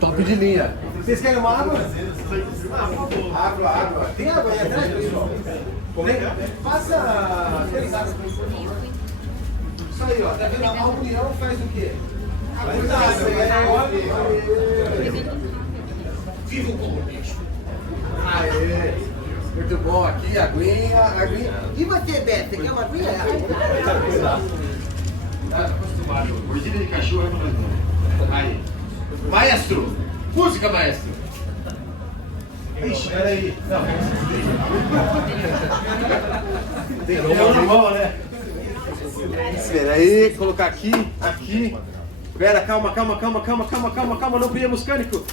top de linha. Vocês querem uma água? Água. Tem água aí atrás, pessoal? Passa 3 águas pra mim, por favor. Isso aí, ó. Tá vendo? A união faz o quê? Viva o compromisso. Aê. Muito bom aqui, aguinha. E você, Beto, você quer uma aguinha? Tá acostumado. Mordida de cachorro é uma. Aí. Maestro. Música, maestro. Ixi, peraí. Não. Tem que ter uma mão, né? Espera aí, colocar aqui. Pera, calma. Não prendemos cânico.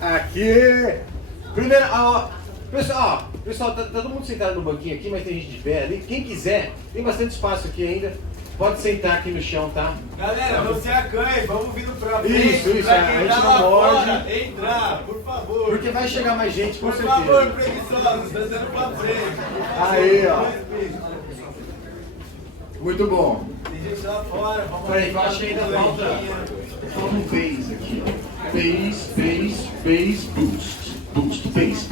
Aqui. Primeiro, pessoal, tá todo mundo sentado no banquinho aqui, mas tem gente de pé ali. Quem quiser, tem bastante espaço aqui ainda. Pode sentar aqui no chão, tá? Galera, não se acanhe, vamos vindo pra frente. Isso, a gente não pode entrar, por favor. Porque vai chegar mais gente, com certeza. Por favor, preguiçosos, descendo pra frente. Aí, ó. Muito bom. Tem gente lá fora, vamos. Peraí, eu acho que ainda falta um bass aqui, ó. Bass, boost, bass.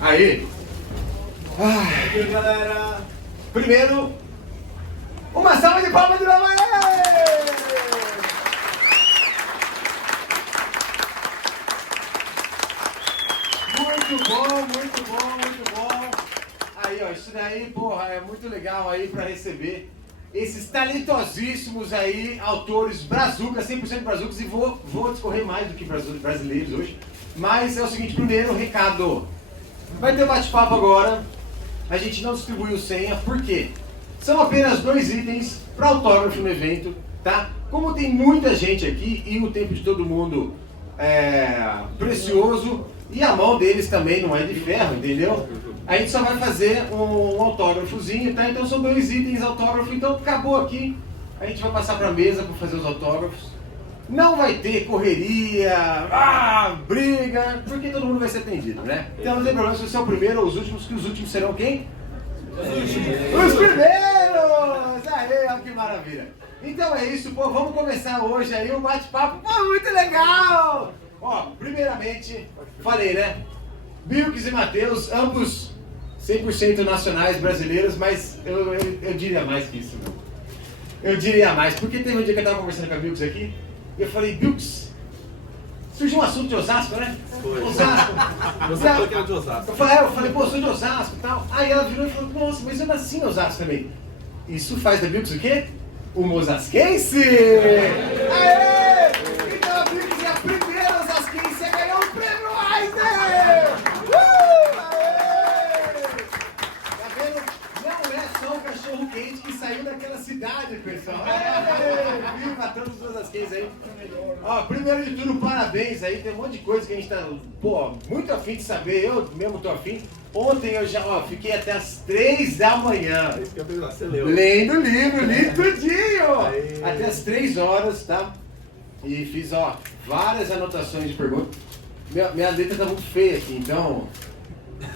Aí. Aqui, galera. Primeiro, uma salva de palmas de novo! Muito bom. Aí, ó, isso daí, porra, é muito legal aí pra receber esses talentosíssimos aí, autores brazucas, 100% brazucas, e vou discorrer mais do que brasileiros hoje. Mas é o seguinte, primeiro recado, vai ter bate-papo agora, a gente não distribuiu senha, por quê? São apenas 2 itens para autógrafo no evento, tá? Como tem muita gente aqui e o tempo de todo mundo é precioso e a mão deles também não é de ferro, entendeu? A gente só vai fazer um autógrafozinho, tá? Então são 2 itens autógrafo, então acabou aqui. A gente vai passar para a mesa para fazer os autógrafos. Não vai ter correria, briga, porque todo mundo vai ser atendido, né? Então não tem problema se você é o primeiro ou os últimos, que os últimos serão quem? Os primeiros! Aê, olha que maravilha! Então é isso, pô, vamos começar hoje aí um bate-papo, pô, muito legal! Ó, primeiramente, falei, né? Bilks e Matheus, ambos 100% nacionais brasileiros, mas eu diria mais que isso, não. Eu diria mais, porque teve um dia que eu tava conversando com a Bilks aqui, e eu falei, Bilks, surgiu um assunto de Osasco, né? Foi. Osasco. Você falou que era de Osasco. Eu falei, pô, sou de Osasco e tal. Aí ela virou e falou, nossa, mas eu nasci em Osasco também. Isso faz da Bilks o quê? Uma osasquense! Aê! Então a Bilks é a primeira osasquense a ganhar um prêmio Eisner! Aê! Tá vendo? Não é só o cachorro quente que saiu daquela cidade, pessoal. Aê! Viva todos os osasquenses aí. Ó, primeiro de tudo, parabéns aí, tem um monte de coisa que a gente tá, pô, muito afim de saber, eu mesmo tô afim. Ontem eu já, fiquei até as 3 da manhã. Você leu. Lendo o livro, li tudinho! Aí. Até as 3 horas, tá? E fiz, várias anotações de perguntas. Minha letra tá muito feia aqui, então...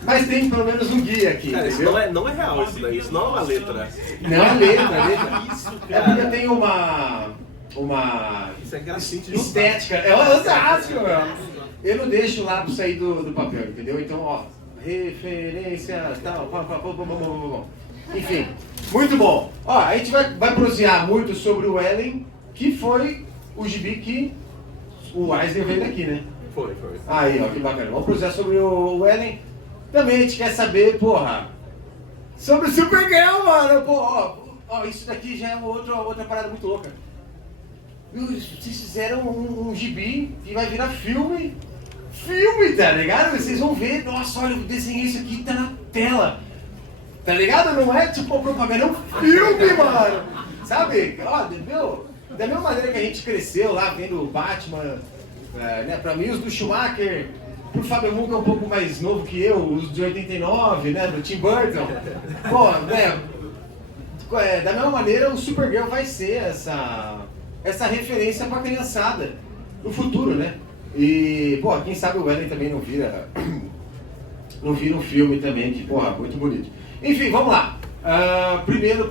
Mas tem pelo menos um guia aqui, Cara, isso entendeu? não é real, isso daí. Isso não é uma letra. Não, é letra. Isso, É porque eu tenho uma Isso é grafite de estética. É Osasco, meu. Eu não deixo o lápis sair do papel, entendeu? Então, referência, tal, enfim, muito bom. Ó, a gente vai prosear muito sobre o Ellen, que foi o gibi que o Eisner veio daqui, né? Foi. Aí, ó, que bacana. Vamos prosear sobre o Ellen. Também a gente quer saber, porra, sobre o Supergirl, mano. Pô, isso daqui já é outra parada muito louca. Vocês fizeram um gibi que vai virar filme, tá ligado? Vocês vão ver, nossa, olha, eu desenhei isso aqui, tá na tela. Tá ligado? Não é tipo propaganda, é um filme, mano. Sabe? Ó, meu, da mesma maneira que a gente cresceu lá vendo o Batman, né? Pra mim os do Schumacher, pro Fábio Moon, que é um pouco mais novo que eu, os de 89, né? Do Tim Burton. Pô, né? Da mesma maneira o Supergirl vai ser essa referência pra criançada no futuro, né? E, pô, quem sabe o Ellen também não vira um filme também, que, porra, muito bonito. Enfim, vamos lá. Primeiro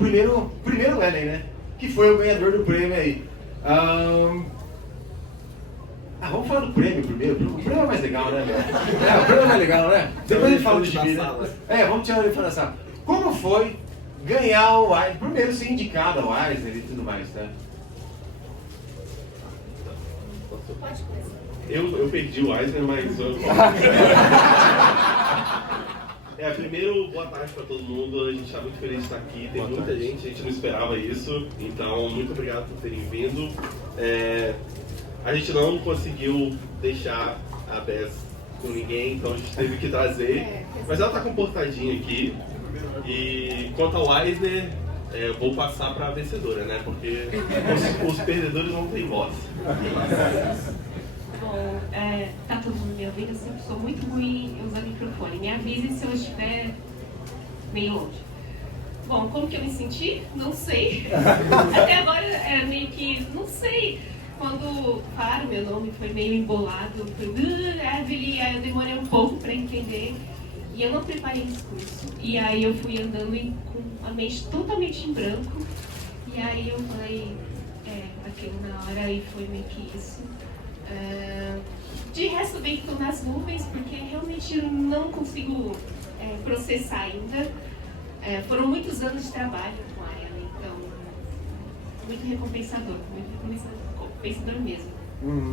Ellen, né? Que foi o ganhador do prêmio aí. Ah, vamos falar do prêmio primeiro. O prêmio é mais legal, né? O prêmio é mais legal, né? Depois a gente fala do gibi, né? Vamos tirar ele falando assim. Como foi ganhar o Eisner? Primeiro ser indicado ao Eisner e tudo mais, tá? Pode começar. Eu perdi o Eisner, mas eu... Primeiro, boa tarde para todo mundo. A gente está muito feliz de estar aqui. Tem muita gente, a gente não esperava isso. Então, muito obrigado por terem vindo. A gente não conseguiu deixar a Bess com ninguém, então a gente teve que trazer. Mas ela está comportadinha aqui. E quanto ao Eisner, eu vou passar para a vencedora, né? Porque os perdedores não têm voz. Bom, tá todo mundo me ouvindo, eu sempre sou muito ruim em usar microfone. Me avise se eu estiver meio longe. Bom, como que eu me senti? Não sei. Até agora é meio que, não sei. Quando falaram meu nome foi meio embolado. Foi Evelyn, aí eu demorei um pouco para entender. E eu não preparei discurso. E aí eu fui andando com a mente totalmente em branco. E aí eu falei, aquilo na hora e foi meio que isso. De resto, bem que estou nas nuvens, porque realmente eu não consigo processar ainda. Foram muitos anos de trabalho com ela, então, muito recompensador mesmo.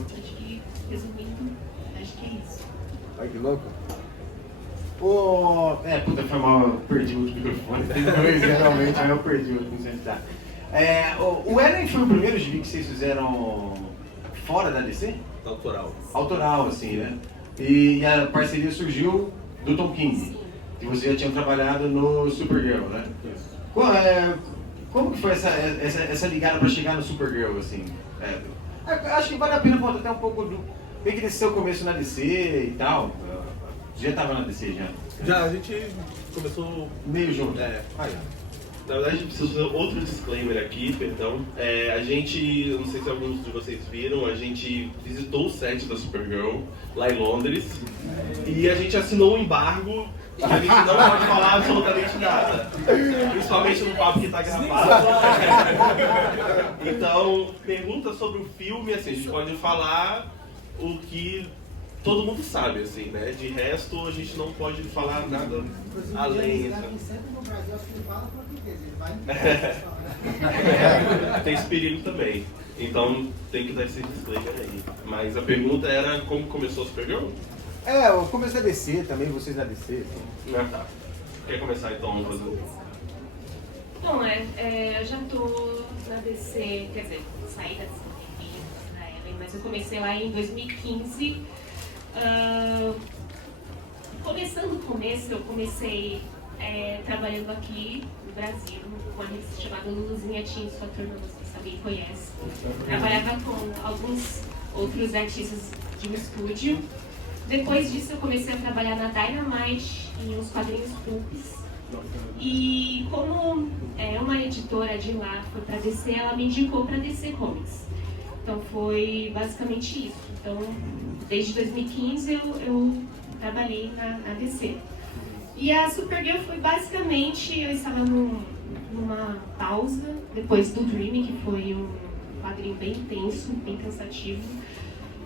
Acho que, resumindo, acho que é isso. Ai, que louco. Puta, foi mal, eu perdi o microfone. Tem dois, realmente, mas eu perdi o concentrado. O Eren foi o primeiro gibi que vocês fizeram fora da DC? Autoral. Autoral, assim, né? E a parceria surgiu do Tom King, que você já tinha trabalhado no Supergirl, né? Como que foi essa ligada para chegar no Supergirl, assim? Acho que vale a pena contar até um pouco do meio que desse seu começo na DC e tal. Já estava na DC já? Já, a gente começou meio junto. Na verdade, a gente precisa fazer outro disclaimer aqui, perdão. A gente, não sei se alguns de vocês viram, a gente visitou o set da Supergirl lá em Londres e a gente assinou um embargo e a gente não pode falar absolutamente nada, principalmente no papo que está gravado. Então, pergunta sobre o filme, assim, a gente pode falar o que todo mundo sabe, assim, né? De resto, a gente não pode falar nada além. Sempre no Brasil, acho que ele fala português, ele vai Tem esse perigo também. Então tem que dar esse disclaimer aí. Mas a pergunta era como começou a Supergirl? Eu comecei a DC também, vocês na DC. Tá. Quer começar então, Brasil? Bom, eu já tô na DC, quer dizer, saí da DC na Ellen, mas eu comecei lá em 2015. Começando o começo, eu comecei trabalhando aqui no Brasil, com uma revista chamada Luluzinha Teen, sua turma, você também conhece. Trabalhava com alguns outros artistas de um estúdio. Depois disso, eu comecei a trabalhar na Dynamite, em uns quadrinhos pulps. E como uma editora de lá foi para DC, ela me indicou para DC Comics. Então foi basicamente isso. Então, desde 2015 eu trabalhei na DC. E a Supergirl foi basicamente, eu estava numa pausa depois do Dream, que foi um quadrinho bem intenso, bem cansativo.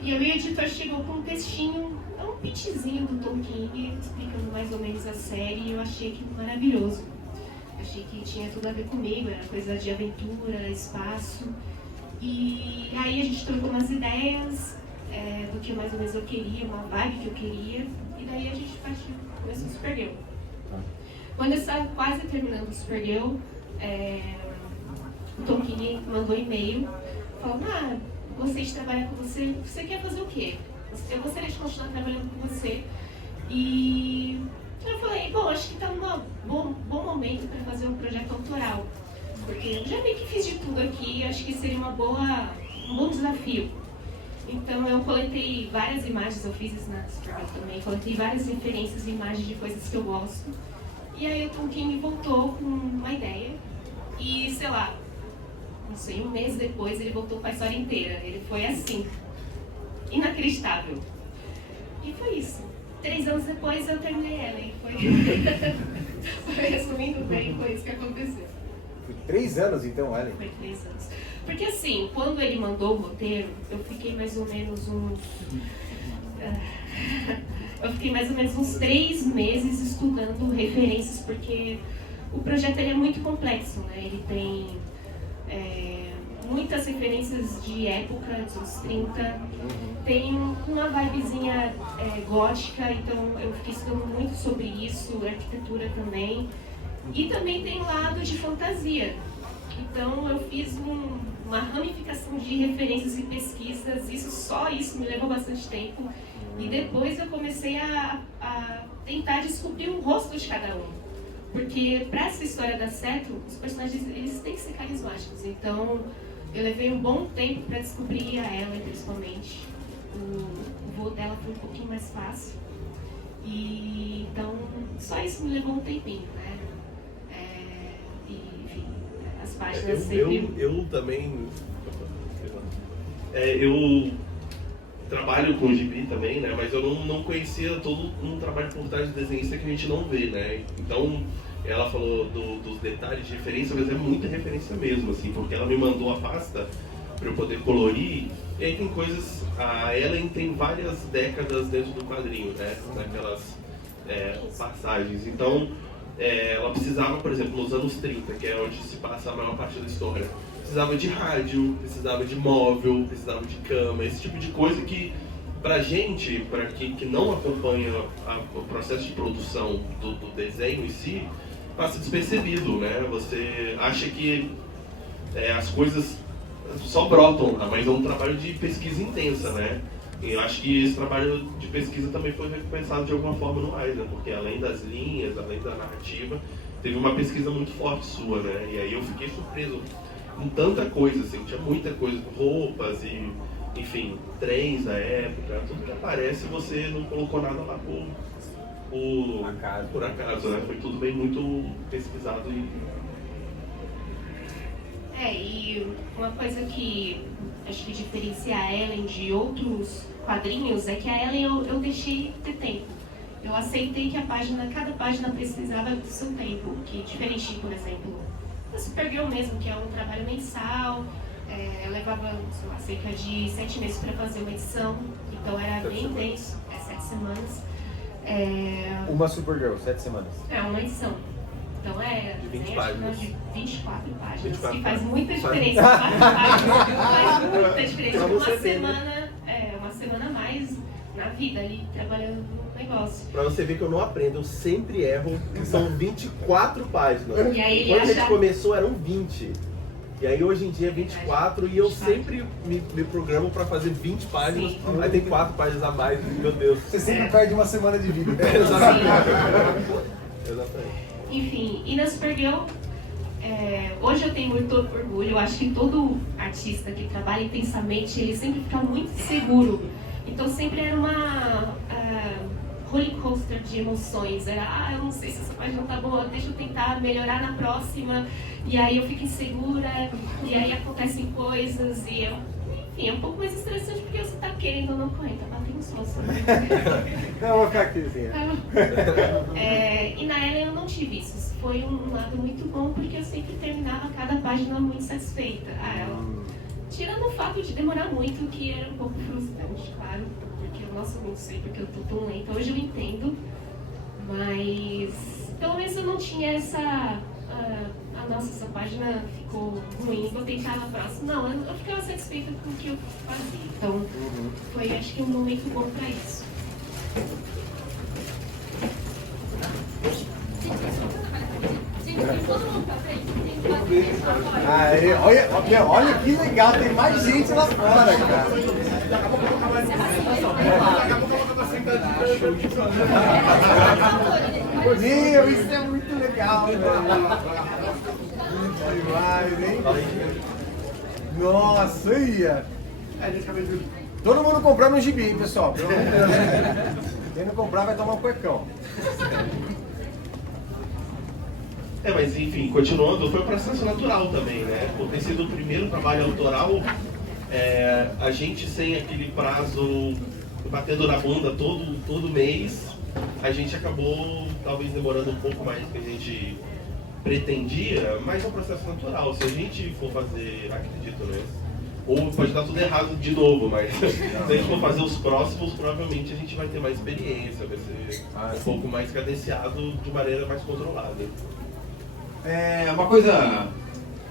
E aí o editor chegou com um textinho, um pitchzinho do Tom King, explicando mais ou menos a série, e eu achei que maravilhoso. Achei que tinha tudo a ver comigo, era coisa de aventura, espaço. E aí a gente trocou umas ideias do que mais ou menos eu queria, uma vibe que eu queria, e daí a gente partiu, começou o Supergirl. Quando eu estava quase terminando o Supergirl, o Tom King mandou e-mail falando, gostei de trabalhar com você, você quer fazer o quê? Eu gostaria de continuar trabalhando com você. E eu falei, bom, acho que está num bom momento para fazer um projeto autoral. Porque eu já meio que fiz de tudo aqui e acho que seria um bom desafio. Então eu coletei várias imagens, eu fiz isso na Supergirl também, coletei várias referências e imagens de coisas que eu gosto. E aí o Tom King voltou com uma ideia e, sei lá, não sei, um mês depois ele voltou com a história inteira. Ele foi assim, inacreditável. E foi isso. 3 anos depois eu terminei ela e foi resumindo bem, foi isso que aconteceu. Foi 3 anos então, Ellen? Foi 3 anos. Porque assim, quando ele mandou o roteiro, eu fiquei mais ou menos uns... eu fiquei mais ou menos uns 3 meses estudando referências, porque o projeto ele é muito complexo, né? Ele tem muitas referências de época, dos anos 30, tem uma vibezinha gótica, então eu fiquei estudando muito sobre isso, arquitetura também, e também tem um lado de fantasia. Então eu fiz uma ramificação de referências e pesquisas, só isso me levou bastante tempo, e depois eu comecei a tentar descobrir o rosto de cada um. Porque para essa história dar certo, os personagens eles têm que ser carismáticos. Então eu levei um bom tempo para descobrir a Ellen, principalmente. O voo dela foi um pouquinho mais fácil. E então só isso me levou um tempinho, né? E, enfim, as páginas sempre... Eu também... eu trabalho com gibi também, né? Mas eu não conhecia todo um trabalho por trás de desenhista que a gente não vê, né? Então, ela falou dos detalhes de referência, mas é muita referência mesmo, assim, porque ela me mandou a pasta para eu poder colorir, e aí tem coisas... A Ellen tem várias décadas dentro do quadrinho, né? Naquelas passagens. Então, ela precisava, por exemplo, nos anos 30, que é onde se passa a maior parte da história, precisava de rádio, precisava de móvel, precisava de cama, esse tipo de coisa que, pra gente, pra quem que não acompanha o processo de produção do desenho em si, passa despercebido, né? Você acha que as coisas só brotam, mas é um trabalho de pesquisa intensa, né? E eu acho que esse trabalho de pesquisa também foi recompensado de alguma forma no Eisner, porque além das linhas, além da narrativa, teve uma pesquisa muito forte sua, né? E aí eu fiquei surpreso com tanta coisa, assim, tinha muita coisa, roupas e, enfim, trens da época, tudo que aparece você não colocou nada lá por acaso, né? Foi tudo bem muito pesquisado e uma coisa que acho que diferencia a Ellen de outros quadrinhos é que a Ellen eu deixei ter tempo. Eu aceitei que cada página precisava do seu tempo, que diferente, por exemplo, a Supergirl mesmo, que é um trabalho mensal, eu levava, sei lá, cerca de 7 meses para fazer uma edição, então era bem denso, 7 semanas. Uma Supergirl, 7 semanas. É uma edição. Então de 20 páginas. De 24 páginas, 24 que faz páginas. muita diferença. 4 páginas faz muita diferença. Pra você Uma ver, semana, uma semana a mais na vida ali, trabalhando no negócio. Pra você ver que eu não aprendo, eu sempre erro, são 24 páginas. E aí, quando a gente começou eram 20. E aí hoje em dia é 24 e eu sempre me programo pra fazer 20 páginas, Sim. aí tem 4 páginas a mais, meu Deus. Você sempre perde uma semana de vida. Exatamente. Enfim, e na Supergirl, hoje eu tenho muito orgulho. Eu acho que todo artista que trabalha intensamente, ele sempre fica muito seguro. Então sempre era uma roller coaster de emoções. Era, eu não sei se essa página tá boa, deixa eu tentar melhorar na próxima. E aí eu fico insegura, e aí acontecem coisas, e enfim, é um pouco mais estressante porque você tá querendo ou não correr, tá batendo sócio. Não, eu vou ficar aqui assim. E na Ellen eu não tive isso. Foi um lado muito bom porque eu sempre terminava cada página muito satisfeita. Tirando o fato de demorar muito, que era um pouco frustrante, claro, porque nossa, eu não sei porque eu tô tão lenta. Hoje eu entendo, mas pelo menos eu não tinha essa... nossa, essa página ficou ruim, vou tentar na próxima. Não, eu ficava satisfeita com o que eu fazia. Então, foi acho que um momento bom pra isso. Olha que legal, tem mais gente lá fora, cara. Meu, isso é muito legal, velho. Demais, hein? Nossa, ia. Todo mundo comprando um gibi, hein, pessoal? Pelo amor de Deus. Quem não comprar vai tomar um cuecão. mas enfim, continuando, foi um processo natural também, né? Por ter sido o primeiro trabalho autoral, a gente sem aquele prazo batendo na bunda todo mês, a gente acabou talvez demorando um pouco mais que a gente pretendia, mas é um processo natural. Se a gente for fazer, acredito, né? Ou pode dar tudo errado de novo, mas se a gente for fazer os próximos, provavelmente a gente vai ter mais experiência, vai ser um pouco mais cadenciado de maneira mais controlada. É uma coisa.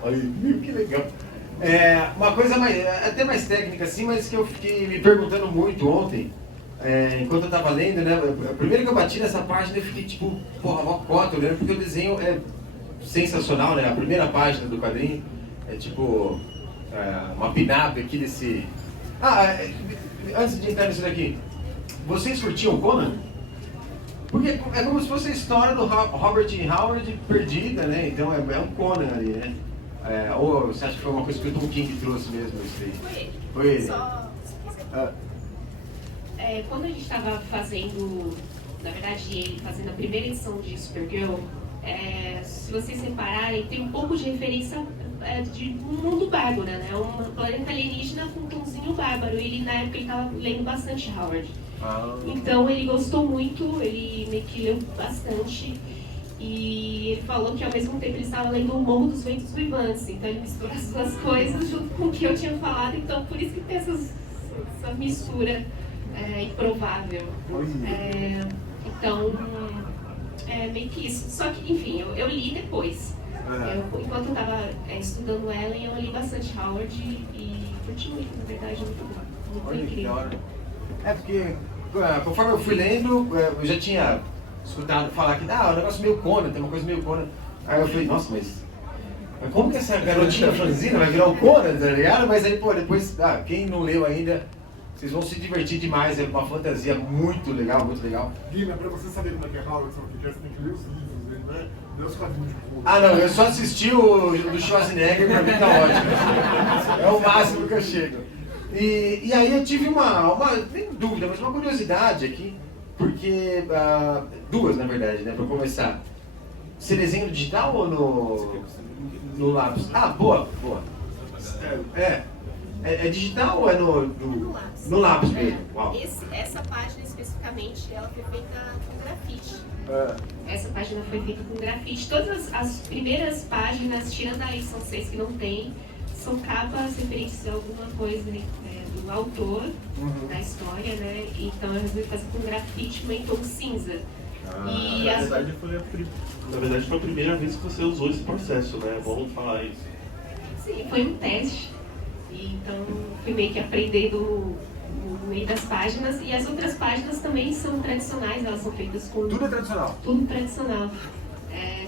Olha, que legal. É uma coisa até mais técnica assim, mas que eu fiquei me perguntando muito ontem, enquanto eu tava lendo, né? Primeiro que eu bati nessa página, eu fiquei tipo, porra, mó cota olhando, porque o desenho é sensacional, né? A primeira página do quadrinho é tipo uma pin-up aqui desse. Antes de entrar nisso daqui, vocês curtiam Conan? Porque é como se fosse a história do Robert Howard perdida, né? Então é um Conan ali, né? Ou você acha que foi uma coisa que o Tom King trouxe mesmo isso aí? Foi ele. Foi ele. Só... quando a gente estava fazendo, na verdade ele fazendo a primeira edição de Supergirl, se vocês repararem, tem um pouco de referência de um mundo bárbaro, né? Um planeta alienígena com um tonzinho bárbaro. E ele, na época, ele estava lendo bastante Howard. Então ele gostou muito, ele meio que leu bastante. E ele falou que ao mesmo tempo ele estava lendo O Morro dos Ventos Vivantes. Então ele misturou as duas coisas junto com o que eu tinha falado. Então por isso que tem essa mistura improvável. Então, meio que isso. Só que, enfim, eu li depois. Enquanto eu estava estudando Ellen, eu li bastante Howard e curti muito, na verdade, muito incrível. Porque conforme eu fui lendo, eu já tinha escutado falar que o negócio meio Conan, tem uma coisa meio Conan. Aí eu falei, nossa, mas como que essa garotinha franzina vai virar o Conan, tá ligado? Mas aí, pô, depois, quem não leu ainda, vocês vão se divertir demais, é uma fantasia muito legal, muito legal. Guilherme, pra você saber como é que é Howard, você tem que ler os livros, né? Ler os quadrinhos de cor. Não, eu só assisti o do Schwarzenegger, pra mim tá ótimo. É o máximo que eu chego. E aí eu tive nem dúvida, mas uma curiosidade aqui, porque, duas na verdade, né, pra começar. Você desenha no digital ou no lápis? Boa. É digital ou é no lápis mesmo? Uau. Essa página especificamente, ela foi feita com grafite. Essa página foi feita com grafite. Todas as primeiras páginas, tirando a edição 6 que não tem, são capas referentes a alguma coisa do autor da história, né? Então eu resolvi fazer com grafite em tom cinza. Na verdade foi a primeira vez que você usou esse processo, né? Vamos falar isso. Sim, foi um teste. Então fui meio que aprendendo no meio das páginas. E as outras páginas também são tradicionais, elas são feitas com... Tudo é tradicional? Tudo tradicional.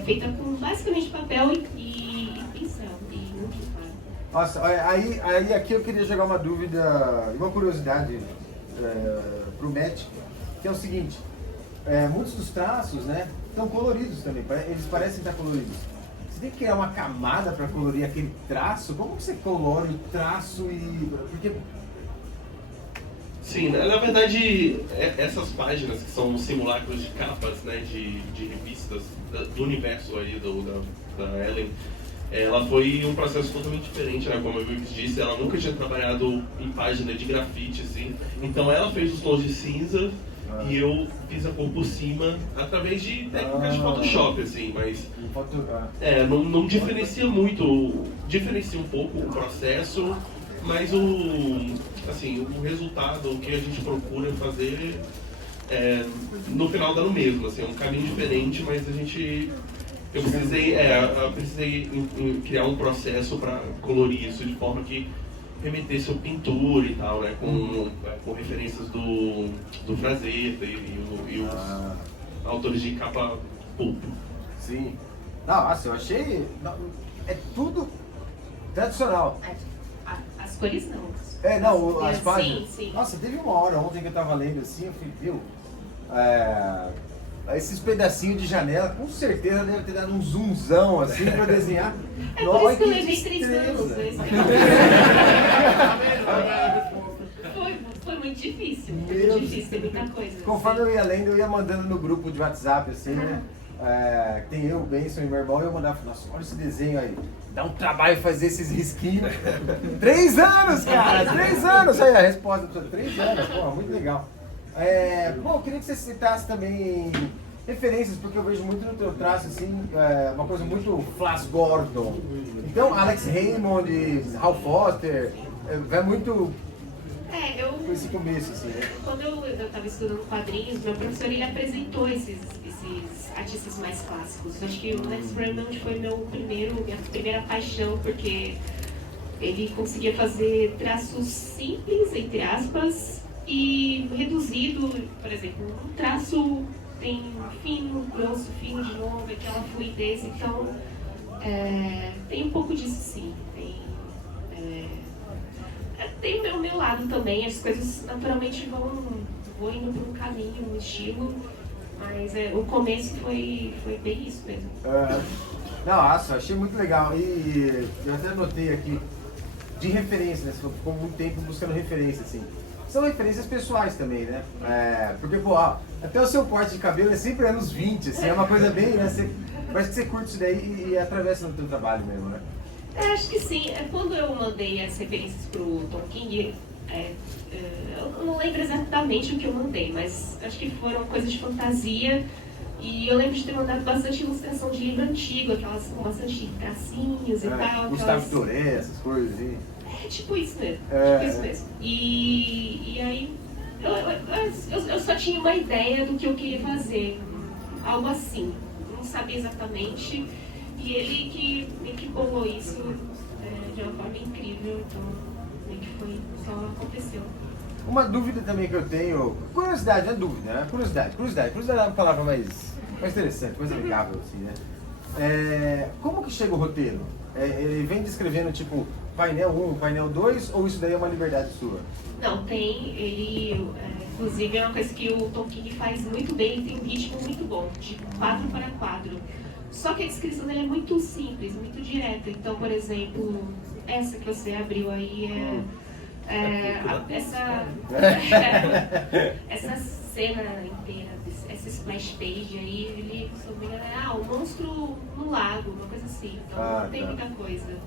Feita com basicamente papel e pincel. E não pintar. Nossa, aí aqui eu queria jogar uma dúvida, uma curiosidade pro Matt, que é o seguinte, muitos dos traços, né, estão coloridos também, eles parecem estar coloridos. Você tem que criar uma camada para colorir aquele traço? Como você colore o traço porque... Sim, na verdade, essas páginas que são simulacros de capas, né, de revistas do universo aí da Ellen, ela foi um processo totalmente diferente, né? Como a Vicky disse, ela nunca tinha trabalhado em página de grafite, assim. Então ela fez os tons de cinza e eu fiz a cor por cima através de técnicas de Photoshop, assim, mas não diferencia muito, diferencia um pouco o processo, mas o resultado, o que a gente procura fazer no final dá no mesmo, assim, é um caminho diferente, mas eu precisei criar um processo para colorir isso de forma que remetesse ao pintura e tal, né, com referências do Frazetta e os autores de capa pulp. Sim. Nossa, eu achei... É tudo tradicional. As cores não. As páginas. Sim. Nossa, teve uma hora ontem que eu tava lendo assim, eu falei, viu? Esses pedacinhos de janela, com certeza deve ter dado um zoomzão assim pra desenhar. Por isso que eu levei 3 anos. Foi muito difícil. Tem muita coisa. Conforme eu ia lendo, eu ia mandando no grupo de WhatsApp, assim, né? Tem eu, o Benson e meu irmão, e eu mandava, nossa, olha esse desenho aí. Dá um trabalho fazer esses risquinhos. 3 anos, cara! 3 anos! Aí a resposta, 3 anos, pô, muito legal. Eu queria que você citasse também referências, porque eu vejo muito no teu traço, assim, uma coisa muito Flash Gordon. Então, Alex Raymond, Hal Foster, vai muito com esse começo, assim, né? Quando eu estava estudando quadrinhos, meu professor ele apresentou esses artistas mais clássicos. Acho que o Alex Raymond foi minha primeira paixão, porque ele conseguia fazer traços simples, entre aspas, e reduzido, por exemplo, um traço tem fino, grosso, fino de novo, aquela fluidez, então tem um pouco disso sim. Tem o meu lado também, as coisas naturalmente vão indo por um caminho, um estilo, mas o começo foi bem isso mesmo. Nossa, achei muito legal. E eu até anotei aqui de referência, né? Você ficou muito tempo buscando referência, assim. São referências pessoais também, né? Porque, pô, até o seu corte de cabelo é sempre anos 20, assim, é uma coisa bem, né? Parece que você curte isso daí e atravessa no teu trabalho mesmo, né? Acho que sim. Quando eu mandei as referências pro Tom King, eu não lembro exatamente o que eu mandei, mas acho que foram coisas de fantasia. E eu lembro de ter mandado bastante ilustração de livro antigo, aquelas com bastante tracinhos e tal. Gustavo Doré, essas coisas assim. Tipo isso mesmo. E aí eu só tinha uma ideia do que eu queria fazer. Algo assim. Não sabia exatamente. E ele que bolou isso de uma forma incrível. Então, meio que só aconteceu. Uma dúvida também que eu tenho, curiosidade, não é dúvida, né? Curiosidade é uma palavra mais interessante, mais amigável, assim, né? Como que chega o roteiro? Ele vem descrevendo, tipo, painel 1, painel 2, ou isso daí é uma liberdade sua? Não, tem. Inclusive, é uma coisa que o Tom King faz muito bem, ele tem um ritmo muito bom, de quadro para quadro. Só que a descrição dele é muito simples, muito direta. Então, por exemplo, essa que você abriu aí essa cena inteira, essa splash page aí, ele sobre o monstro no lago, uma coisa assim. Então não tem muita coisa.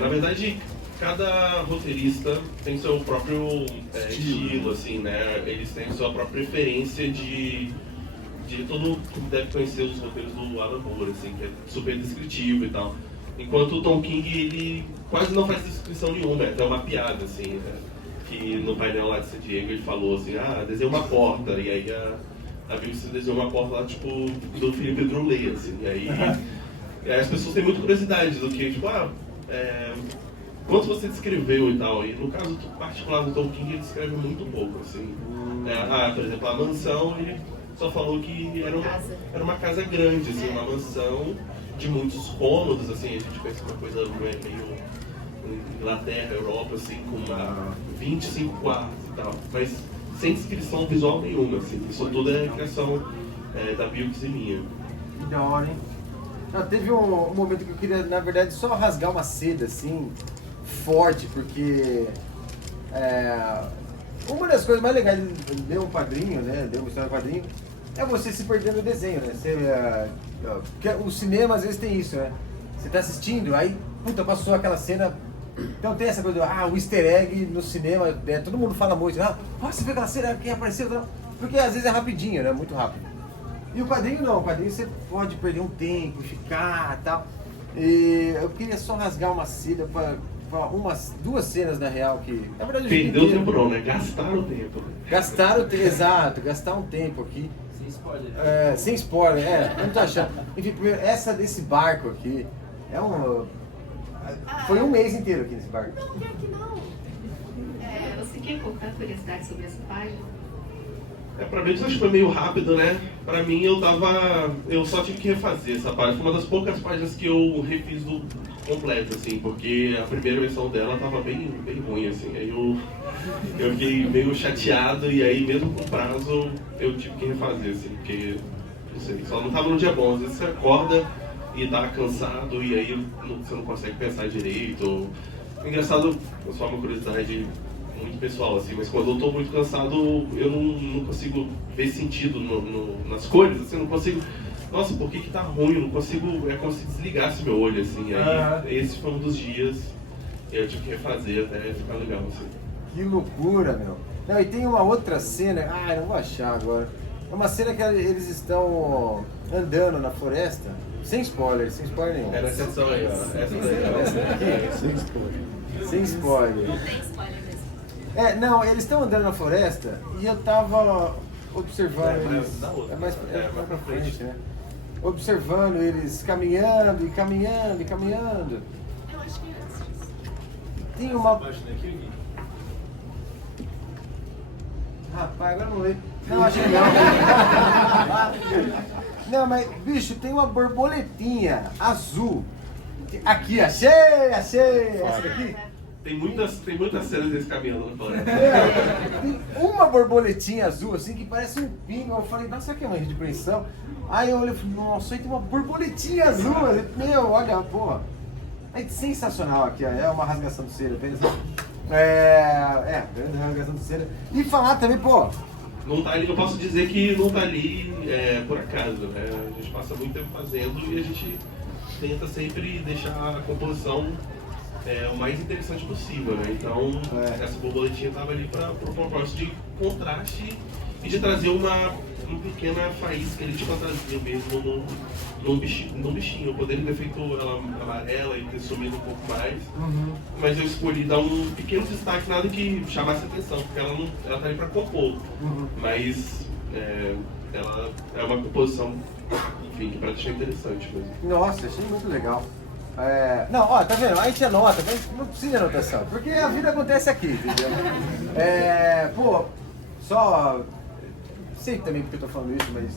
Na verdade, cada roteirista tem seu próprio estilo, assim, né? Eles têm sua própria referência de todo mundo deve conhecer os roteiros do Alan Moore, assim, que é super descritivo e tal. Enquanto o Tom King, ele quase não faz descrição nenhuma, é até uma piada, assim, né? Que no painel lá de San Diego ele falou assim, desenha uma porta, e aí a Bíblia desenhou uma porta lá, tipo, do Felipe Drollet, assim, e aí as pessoas têm muita curiosidade do que, tipo, quanto você descreveu e tal, e no caso particular do Tom King, ele descreve muito pouco, assim. Por exemplo, a mansão, ele só falou que era uma casa grande, assim, uma mansão de muitos cômodos, assim, a gente pensa uma coisa meio Inglaterra, Europa, assim, com 25 quartos e tal, mas sem descrição visual nenhuma, assim, isso tudo é criação da Bilks e minha. Que da hora, hein? Não, teve um momento que eu queria, na verdade, só rasgar uma seda, assim, forte, porque uma das coisas mais legais de ler um quadrinho, né, ler uma história de quadrinho, é você se perder no desenho, né? Porque o cinema às vezes tem isso, né? Você tá assistindo, aí, puta, passou aquela cena. Então tem essa coisa o easter egg no cinema, todo mundo fala muito, você viu aquela cena que apareceu? Porque às vezes é rapidinho, né? Muito rápido. E o quadrinho não, o quadrinho você pode perder um tempo, ficar e tal. E eu queria só rasgar uma seda pra duas cenas na real que. Na verdade, perdeu o tempo não, né? Gastaram o tempo. Exato, gastar um tempo aqui. Sem spoiler. Sem spoiler, eu não tô achando. Enfim, primeiro, essa desse barco aqui foi um mês inteiro aqui nesse barco. Não, pior que não. Você quer contar curiosidade sobre essa página? Pra mim isso acho que foi meio rápido, né? Pra mim eu só tive que refazer essa página. Foi uma das poucas páginas que eu refiz do completo, assim, porque a primeira versão dela tava bem ruim, assim. Aí eu fiquei meio chateado e aí mesmo com prazo eu tive que refazer, assim, porque não sei, só não tava no dia bom. Às vezes você acorda e tá cansado e aí você não consegue pensar direito. Engraçado, só uma curiosidade muito pessoal, assim, mas quando eu tô muito cansado eu não consigo ver sentido nas cores, assim, não consigo. Nossa, por que tá ruim? Eu não consigo. É como se desligasse meu olho, assim. Aí esse foi um dos dias e eu tive que refazer até ficar legal, assim. Que loucura, meu. Não, e tem uma outra cena, eu não vou achar agora. uma cena que eles estão andando na floresta, sem spoiler nenhum. Era a exceção aí, ó. Essa daí, Essa daqui, sem spoiler. Não tem spoiler mesmo. Não, eles estão andando na floresta e eu tava observando eles. da outra. Mais mais pra frente, né? Observando eles caminhando e caminhando e caminhando. Eu acho que é antes disso. Tem uma. Rapaz, agora não lembro. Não, acho que não. Não, mas, bicho, tem uma borboletinha azul. Aqui, achei! Essa daqui. Tem muitas cenas desse caminhando na floresta. Tem uma borboletinha azul, assim, que parece um pingo. Eu falei, nossa, será que é uma rede de pressão? Aí eu olhei e falei, nossa, aí tem uma borboletinha azul. Eu falei, meu, olha, porra. É sensacional aqui, ó. É uma rasgação de cera, apenas. Grande rasgação de cera. E falar também, pô. Não tá ali, eu posso dizer que não tá ali por acaso, né? A gente passa muito tempo fazendo e a gente tenta sempre deixar a composição o mais interessante possível, né? Então, essa borboletinha tava ali para o propósito de contraste e de trazer uma pequena faísca de fantasia mesmo num bichinho. Eu poderia ter feito ela amarela e ter sumido um pouco mais, mas eu escolhi dar um pequeno destaque, nada que chamasse atenção, porque ela tá ali para compor, mas ela é uma composição, enfim, para deixar interessante mesmo. Nossa, achei muito legal. Não, ó, tá vendo? A gente anota, mas não precisa de anotação, porque a vida acontece aqui, entendeu? Pô, só. Sei também porque eu tô falando isso, mas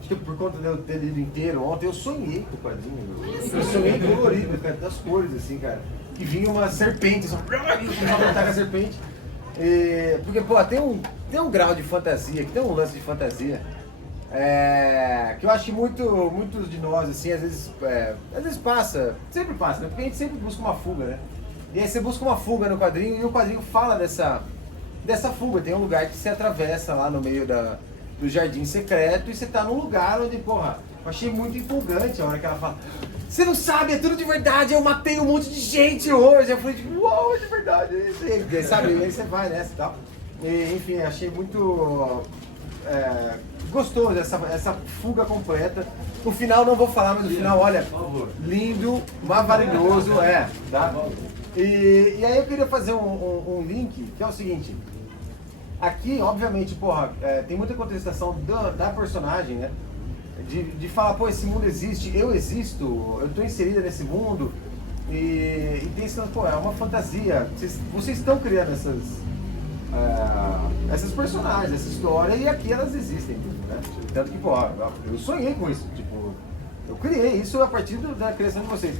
acho que por conta de eu ter lido inteiro ontem, eu sonhei com o quadrinho. Eu sonhei colorido, cara, das cores, assim, cara. E vinha uma serpente, só ataca a serpente. Porque, pô, tem um grau de fantasia, que tem um lance de fantasia. Que eu acho que muitos de nós, assim, às vezes passa, sempre passa, né? Porque a gente sempre busca uma fuga, né? E aí você busca uma fuga no quadrinho e o quadrinho fala dessa fuga. Tem um lugar que você atravessa lá no meio do jardim secreto e você tá num lugar onde, porra, eu achei muito empolgante a hora que ela fala: você não sabe, é tudo de verdade, eu matei um monte de gente hoje. Eu falei, tipo, uau, é de verdade, é isso aí. E, sabe, e aí você vai nessa e tal. E, enfim, achei muito gostoso essa fuga completa. O final não vou falar, mas o final, olha, lindo, maravilhoso, tá? E aí eu queria fazer um link, que é o seguinte. Aqui, obviamente, porra, tem muita contestação da personagem, né? De falar, pô, esse mundo existe, eu existo, eu tô inserida nesse mundo. E tem esse, pô, é uma fantasia. Vocês estão criando essas personagens, essa história, e aqui elas existem, né? Tanto que, pô, eu sonhei com isso, tipo, eu criei isso a partir da criação de vocês.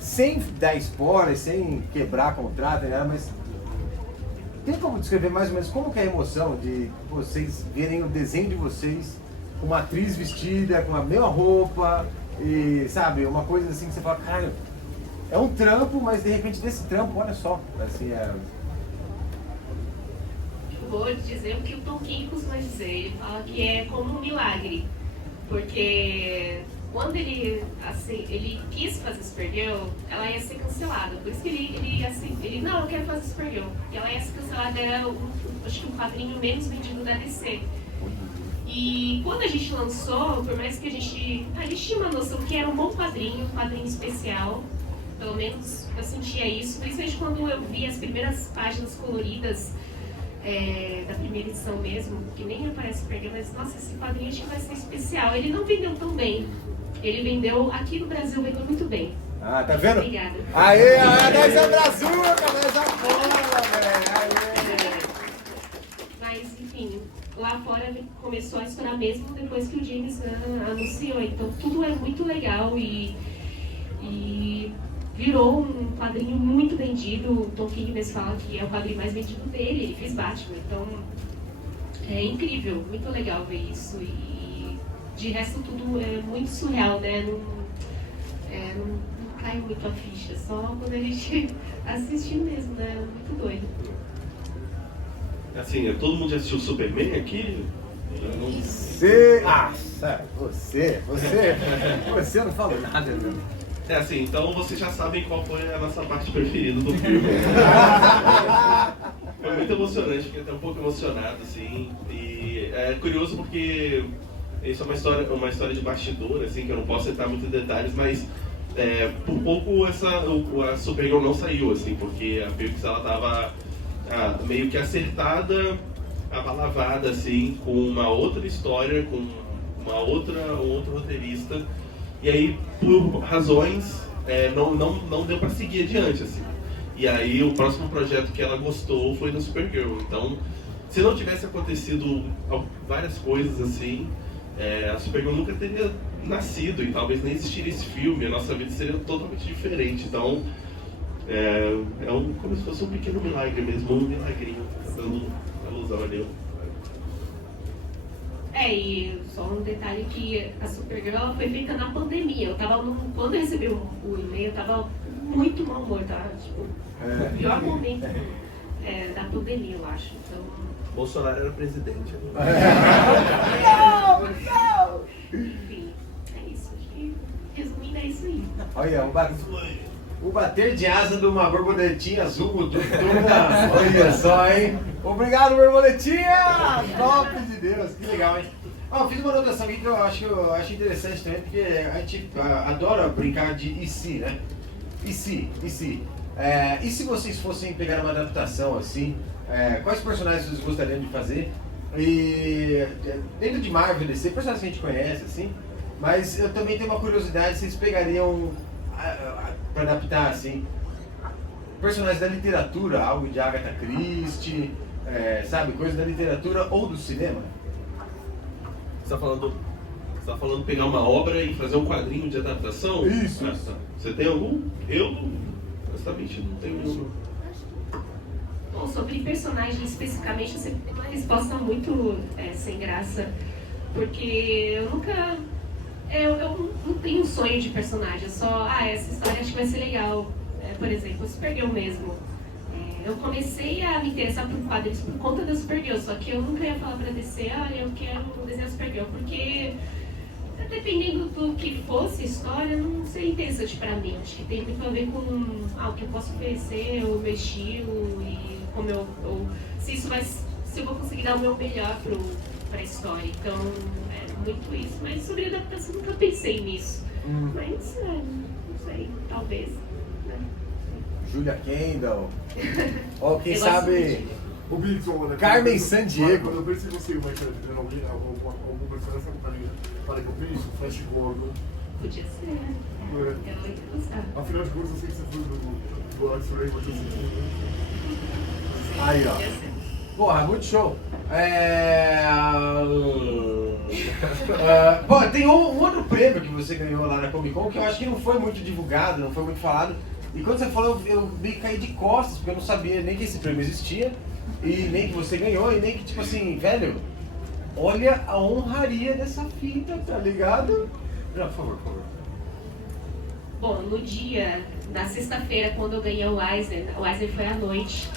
Sem dar spoiler, sem quebrar contrato, né? Mas tem como descrever mais ou menos como que é a emoção de vocês verem o desenho de vocês com uma atriz vestida, com a mesma roupa, e, sabe, uma coisa assim que você fala, cara, é um trampo, mas de repente desse trampo, olha só, assim, Vou dizer o que o Tom King costuma dizer. Ele fala que é como um milagre. Porque quando ele quis fazer Supergirl, ela ia ser cancelada. Por isso que ele não, eu quero fazer Supergirl. E ela ia ser cancelada, era acho que o quadrinho menos vendido da DC. E quando a gente lançou, por mais que a gente tinha uma noção que era um bom quadrinho, um quadrinho especial. Pelo menos eu sentia isso, principalmente quando eu vi as primeiras páginas coloridas da primeira edição mesmo, que nem aparece Supergirl, mas nossa, esse quadrinho acho que vai ser especial. Ele não vendeu tão bem. Ele vendeu, aqui no Brasil, vendeu muito bem. Ah, tá vendo? Obrigada. Aê, nós é Brazuca, nós é fora, velho. Mas, enfim, lá fora começou a estourar mesmo depois que o James Gunn anunciou. Então, tudo é muito legal e virou um quadrinho muito vendido. O Tom King mesmo fala que é o quadrinho mais vendido dele. Ele fez Batman, então é incrível, muito legal ver isso. E de resto tudo é muito surreal, né? Não cai muito a ficha, só quando a gente assistiu mesmo, né? Muito doido. Assim, todo mundo já assistiu Superman aqui? Você não falou nada, meu. Assim, então vocês já sabem qual foi a nossa parte preferida do filme. Foi muito muito emocionante, fiquei até um pouco emocionado, assim. E é curioso porque isso é uma história de bastidor, assim, que eu não posso entrar muito em detalhes, mas por pouco a Supergirl não saiu, assim, porque a Phoenix ela tava meio que acertada, abalavada, assim, com uma outra história, com um outro roteirista, e aí, por razões, não deu pra seguir adiante, assim. E aí, o próximo projeto que ela gostou foi no Supergirl. Então, se não tivesse acontecido várias coisas assim, a Supergirl nunca teria nascido e talvez nem existiria esse filme, a nossa vida seria totalmente diferente. Então, como se fosse um pequeno milagre mesmo, um milagrinho, dando alusão ali. E só um detalhe que a Supergirl foi feita na pandemia. Quando eu recebi o e-mail, eu tava muito mau humor, tá? Tipo, o pior momento da pandemia, eu acho. Então... Bolsonaro era presidente. Enfim, é isso. Acho que, resumindo, é isso aí. Olha, o bater de asa de uma borboletinha azul mudou toda. Olha só, hein? Obrigado, borboletinha! Top de Deus, que legal, hein? Eu fiz uma anotação aqui que eu acho interessante também, porque a gente adora brincar de e se, né? E se? E se vocês fossem pegar uma adaptação assim, quais personagens vocês gostariam de fazer? E dentro de Marvel, DC, personagens que a gente conhece, assim, mas eu também tenho uma curiosidade, vocês pegariam para adaptar, assim, personagens da literatura, algo de Agatha Christie, sabe, coisa da literatura ou do cinema? Você tá falando pegar uma obra e fazer um quadrinho de adaptação? Isso. Tá. Você tem algum? Eu, honestamente, não tenho nenhum. Bom, sobre personagem especificamente, você tem uma resposta muito sem graça, porque eu nunca... Eu não tenho um sonho de personagem, só, essa história acho que vai ser legal. Por exemplo, o Supergirl mesmo. Eu comecei a me interessar por quadrinhos por conta da Supergirl, só que eu nunca ia falar pra DC, eu quero desenhar Supergirl, porque dependendo do que fosse a história, não seria interessante pra mim. Acho que tem muito a ver com o que eu posso oferecer, o meu estilo e como se eu vou conseguir dar o meu melhor pra história. Então, muito isso. Mas sobre adaptação, nunca pensei nisso. Mas, não sei, talvez. Né? Julia Kendall. Ou quem Eu sabe... O Bilson, né? Carmen Sandiego. Quando eu penso em você, uma entendendo algum personagem, para que eu penso, Flash Gordon. Podia ser. Eu ia gostar. Afinal de contas, eu sei que você foi do X-Ray, mas eu sei que... Aí, ó. Porra, muito show. Bom, tem um outro prêmio que você ganhou lá na Comic Con que eu acho que não foi muito divulgado, não foi muito falado. E quando você falou, eu meio que caí de costas, porque eu não sabia nem que esse prêmio existia, e nem que você ganhou, e nem que, tipo assim, velho, olha a honraria dessa fita, tá ligado? Não, por favor. Bom, no dia da sexta-feira, quando eu ganhei o Eisner foi à noite,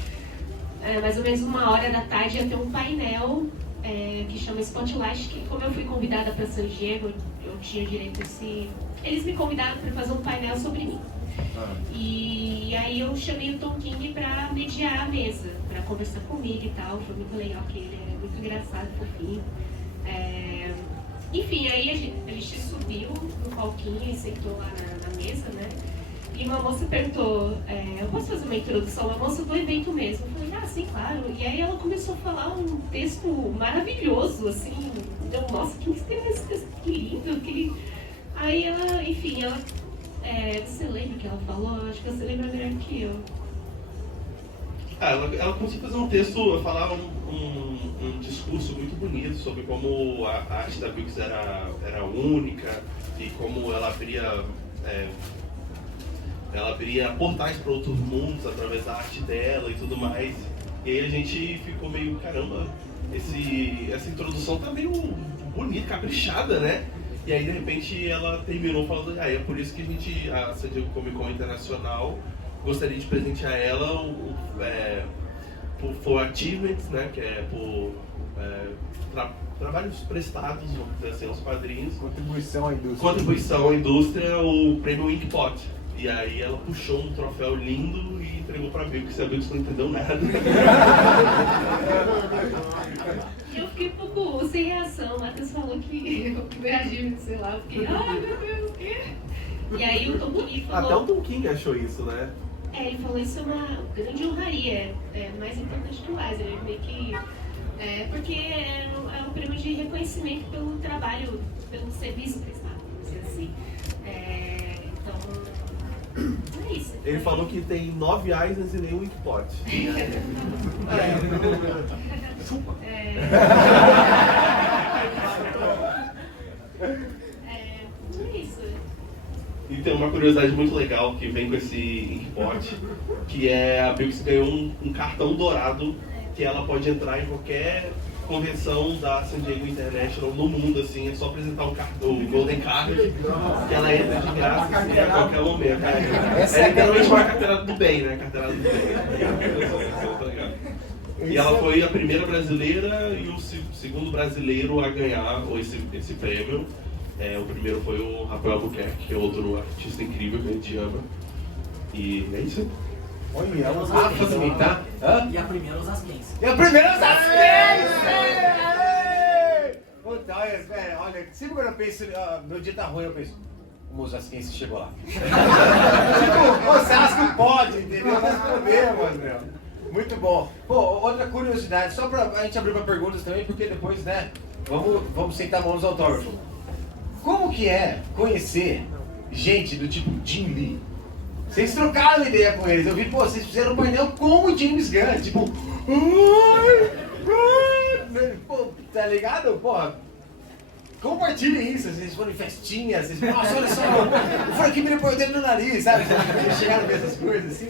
mais ou menos 1h da tarde, ia ter um painel que chama Spotlight, que como eu fui convidada para San Diego, eu tinha direito a esse... Eles me convidaram para fazer um painel sobre mim. E aí eu chamei o Tom King para mediar a mesa, para conversar comigo e tal. Foi muito legal, porque ele é muito engraçado, fofinho. Enfim, aí a gente subiu no palquinho e sentou lá na mesa, né? E uma moça perguntou, eu posso fazer uma introdução? Uma moça do evento mesmo. Eu falei, sim, claro. E aí ela começou a falar um texto maravilhoso, assim. Então, nossa, quem escreveu esse texto? Que lindo. Aí ela, enfim, você lembra o que ela falou? Acho que você lembra melhor que eu. Ela conseguiu fazer um texto, ela falava um discurso muito bonito sobre como a arte da Phoenix era única e como ela abria portais para outros mundos através da arte dela e tudo mais. E aí a gente ficou meio, caramba, essa introdução tá meio bonita, caprichada, né? E aí de repente ela terminou falando, é por isso que a San Diego Comic Con Internacional gostaria de presentear ela por achievements, né? Que é por trabalhos prestados, vamos dizer assim, aos quadrinhos. Contribuição à indústria. Contribuição à indústria, o prêmio Inkpot. E aí ela puxou um troféu lindo e entregou pra Bilks, e a Bilks não entendeu nada. Eu fiquei um pouco sem reação. O Matheus falou que eu reagi, sei lá, eu fiquei, ai meu Deus, o quê? E aí o Tom King falou... Até o Tom King achou isso, né? Ele falou, isso é uma grande honraria, é mais importante que o Wesley, meio que... porque é um prêmio de reconhecimento pelo trabalho, pelo serviço prestado, vamos dizer assim. Então, é isso. Ele falou que tem 9 Eisners e nenhum Inkpot. Chupa. É isso. E tem uma curiosidade muito legal que vem com esse Inkpot, que é a Bilks ganhou um cartão dourado que ela pode entrar em qualquer convenção da San Diego International no mundo, assim, é só apresentar o Golden Card, que ela entra de graça assim, a qualquer momento. É literalmente uma carteirada do bem, né? Carteirada do bem. E ela foi a primeira brasileira e o segundo brasileiro a ganhar esse prêmio. O primeiro foi o Rafael Albuquerque, que é outro artista incrível que a gente ama. E é isso. Olha, os Rafas também, tá? Hã? E a primeira, os Asquens. E a primeira Zasquez! Puta, olha, sempre quando eu penso, meu dia tá ruim, eu penso, o Osasquense chegou lá. Tipo, Osasco pode, entendeu? Nós podemos, meu. Muito bom. Pô, outra curiosidade, só pra a gente abrir pra perguntas também, porque depois, né, vamos sentar a mão nos autógrafos. Como que é conhecer gente do tipo Jim Lee? Vocês trocaram ideia com eles, eu vi, pô, vocês fizeram um painel com o James Gunn, tipo... Pô, tá ligado? Porra, compartilhem isso, vocês foram em festinhas, vocês... Nossa, olha só, o Frank me põe o dedo no nariz, sabe? Vocês chegaram a ver essas coisas assim?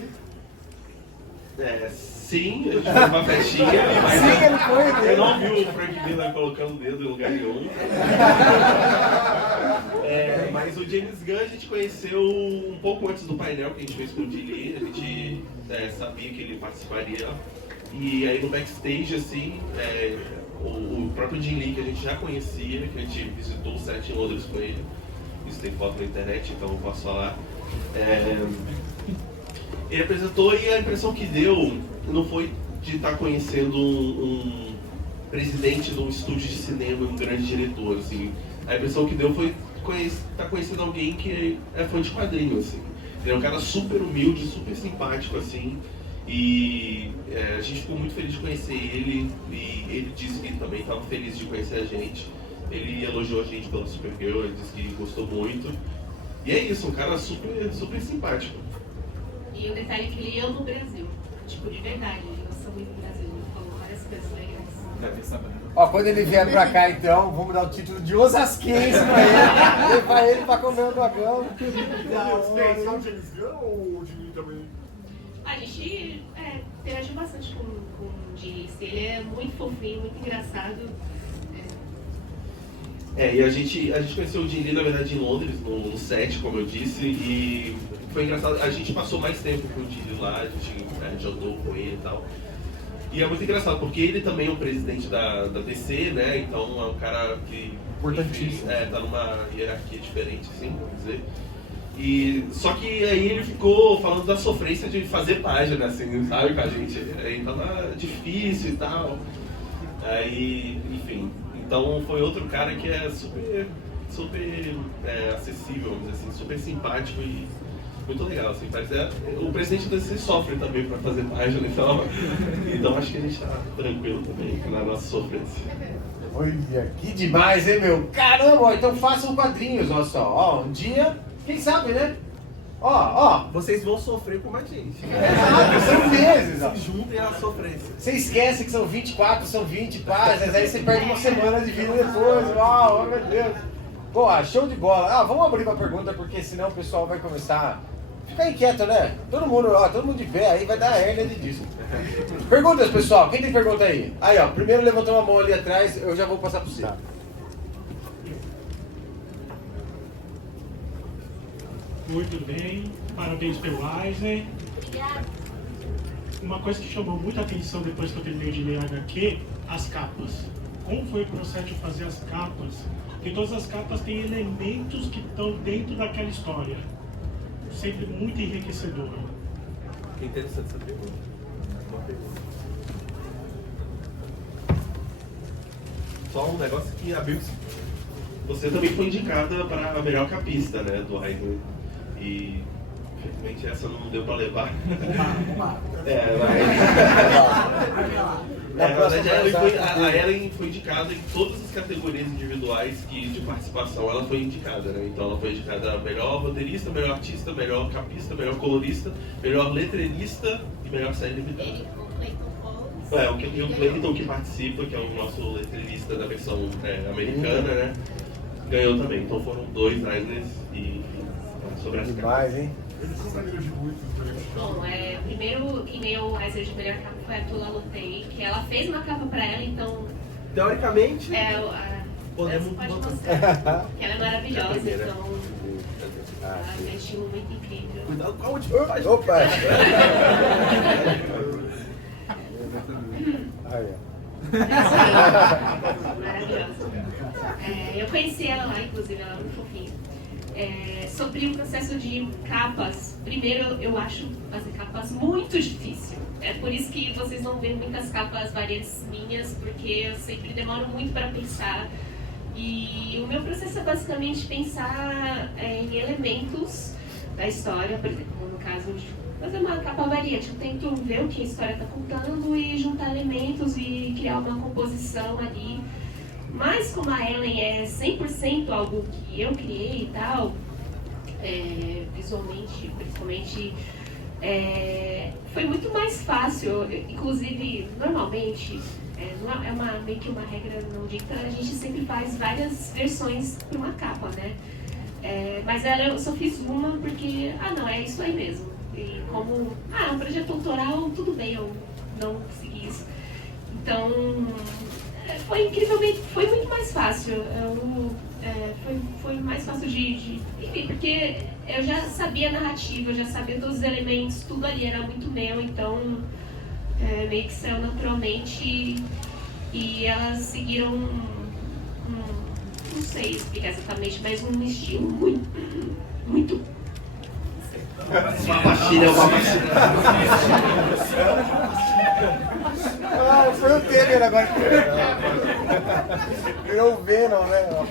Sim, a gente fez uma festinha, mas Sim, ele foi, eu não vi o Frank Miller colocando o dedo em lugar nenhum. Mas o James Gunn a gente conheceu um pouco antes do painel que a gente fez com o Dilly, a gente sabia que ele participaria. E aí no backstage, assim, o próprio Jim Lee, que a gente já conhecia, que a gente visitou o set em Londres com ele, isso tem foto na internet, então eu posso falar. Ele apresentou e a impressão que deu não foi de estar conhecendo um presidente de um estúdio de cinema, um grande diretor, assim. A impressão que deu foi estar conhecendo alguém que é fã de quadrinhos, assim. Ele é um cara super humilde, super simpático, assim. E a gente ficou muito feliz de conhecer ele, e ele disse que também estava feliz de conhecer a gente. Ele elogiou a gente pela Supergirl, ele disse que gostou muito. E é isso, um cara super, super simpático. E o detalhe é que ele ama o Brasil, tipo, de verdade, ele gosta muito do Brasil, ele falou várias coisas legais. Deve saber. Ó, quando ele vier pra cá então, vamos dar o título de Osasquense pra ele, levar ele pra comer um dragão. Só o James Gunn ou o Jimmy também? A gente interagiu bastante com o Jimmy, ele é muito fofinho, muito engraçado. E a gente conheceu o Jim Lee, na verdade, em Londres, no set, como eu disse, e foi engraçado, a gente passou mais tempo com o Jim Lee lá, a gente jantou com ele e tal. E é muito engraçado, porque ele também é o presidente da DC, né, então é um cara que... Importantíssimo. Tá numa hierarquia diferente, assim, vamos dizer. Só que aí ele ficou falando da sofrência de fazer página, assim, sabe, com a gente. Aí tava difícil e tal. Aí, enfim... Então foi outro cara que é super acessível, vamos dizer assim, super simpático e muito legal, assim, parece o presidente da DC sofre também para fazer página, então acho que a gente tá tranquilo também na nossa sofrência. Olha, que demais, hein, meu? Caramba, então façam quadrinhos, olha só. Ó, um dia, quem sabe, né? Ó. Vocês vão sofrer como a gente. Exato, são meses, ó. Se juntem à sofrência. Você esquece que são 24, são 20 páginas, aí você perde uma semana de vida depois. Uau, oh, meu Deus. Pô, show de bola. Vamos abrir uma pergunta, porque senão o pessoal vai começar a ficar inquieto, né? Todo mundo de pé aí, vai dar hérnia de disco. Perguntas, pessoal. Quem tem pergunta aí? Aí, ó, primeiro levantou uma mão ali atrás, eu já vou passar por você. Muito bem, parabéns pelo Eisner. Uma coisa que chamou muita atenção depois que eu terminei de ler a HQ, as capas. Como foi o processo de fazer as capas? Porque todas as capas têm elementos que estão dentro daquela história. sempre muito enriquecedora. Interessante essa pergunta. Boa pergunta. Só um negócio que abriu. Você também foi indicada para a melhor capista, né, do Eisner. E infelizmente essa não deu para levar. Na verdade, a Ellen foi indicada em todas as categorias individuais de participação, ela foi indicada, né? Então ela foi indicada a melhor roteirista, melhor artista, melhor capista, melhor colorista, melhor letreirista e melhor série limitada. O Clayton que participa, que é o nosso letreirista da versão americana, né? Ganhou também. Então foram 2 Eisners e sobre as capas. hein? Eles são amigos de muitos. Bom, primeiro que ganhou o Eisner de melhor capa foi a Tula Lotei, que ela fez uma capa pra ela, então... Teoricamente, podemos mostrar. Que ela é maravilhosa, primeira. então... Ela tem um estilo muito incrível. Cuidado com a última página. Opa! Maravilhosa. Eu conheci ela lá, inclusive, ela é muito fofinha. Sobre o processo de capas, primeiro eu acho fazer capas muito difícil. É por isso que vocês não veem muitas capas variantes minhas, porque eu sempre demoro muito para pensar. E o meu processo é basicamente pensar em elementos da história, por exemplo, no caso de fazer uma capa variante. Eu tento ver o que a história está contando e juntar elementos e criar uma composição ali. Mas como a Ellen é 100% algo que eu criei e tal, visualmente, principalmente, foi muito mais fácil. Inclusive, normalmente, meio que uma regra não dita, a gente sempre faz várias versões para uma capa, né? Mas eu só fiz uma porque, não, é isso aí mesmo. E como, é um projeto autoral, tudo bem, eu não segui isso. Então, foi incrivelmente, foi muito mais fácil. Foi mais fácil enfim, porque eu já sabia a narrativa, eu já sabia todos os elementos, tudo ali era muito meu, então meio que saiu naturalmente e elas seguiram não sei explicar exatamente, mas um estilo muito Uma pastilha. Foi o Temer agora. Virou o Venom, né?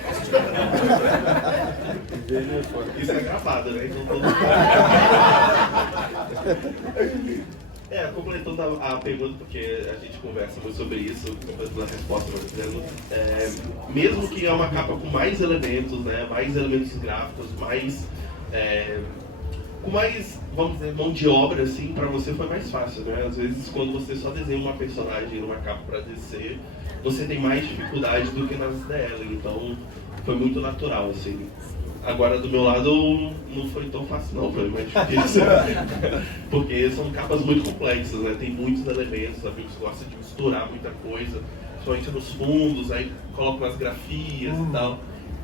Isso é gravado, né? Então todo completando a pergunta, porque a gente conversa muito sobre isso, completando a resposta, mesmo que é uma capa com mais elementos, né? Mais elementos gráficos, com mais, vamos dizer, mão de obra, assim, pra você foi mais fácil, né? Às vezes, quando você só desenha uma personagem numa capa pra descer, você tem mais dificuldade do que nas dela, então foi muito natural, assim. Agora, do meu lado, não foi tão fácil, não, foi mais difícil. Porque são capas muito complexas, né? Tem muitos elementos, a Vilks gosta de misturar muita coisa, principalmente nos fundos, aí colocam as grafias e tal.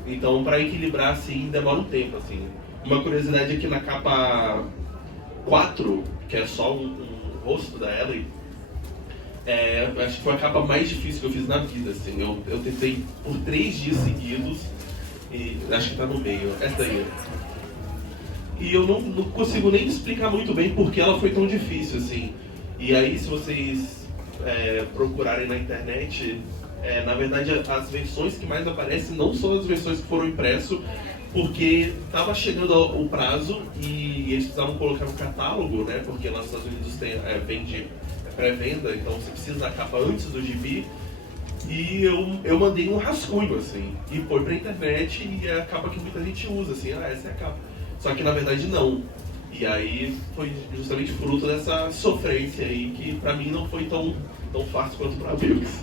Então, pra equilibrar, assim, demora um tempo, assim. Uma curiosidade é que na capa 4, que é só um rosto da Ellie, acho que foi a capa mais difícil que eu fiz na vida, assim. Eu tentei por 3 dias seguidos, e acho que tá no meio, essa daí. E eu não consigo nem explicar muito bem por que ela foi tão difícil, assim. E aí, se vocês procurarem na internet, na verdade, as versões que mais aparecem não são as versões que foram impressas, porque estava chegando o prazo e eles precisavam colocar no catálogo, né? Porque lá nos Estados Unidos vende pré-venda, então você precisa da capa antes do gibi. E eu mandei um rascunho, assim, e foi pra internet e é a capa que muita gente usa, assim, essa é a capa. Só que na verdade não. E aí foi justamente fruto dessa sofrência aí, que pra mim não foi tão fácil quanto pra Vilks.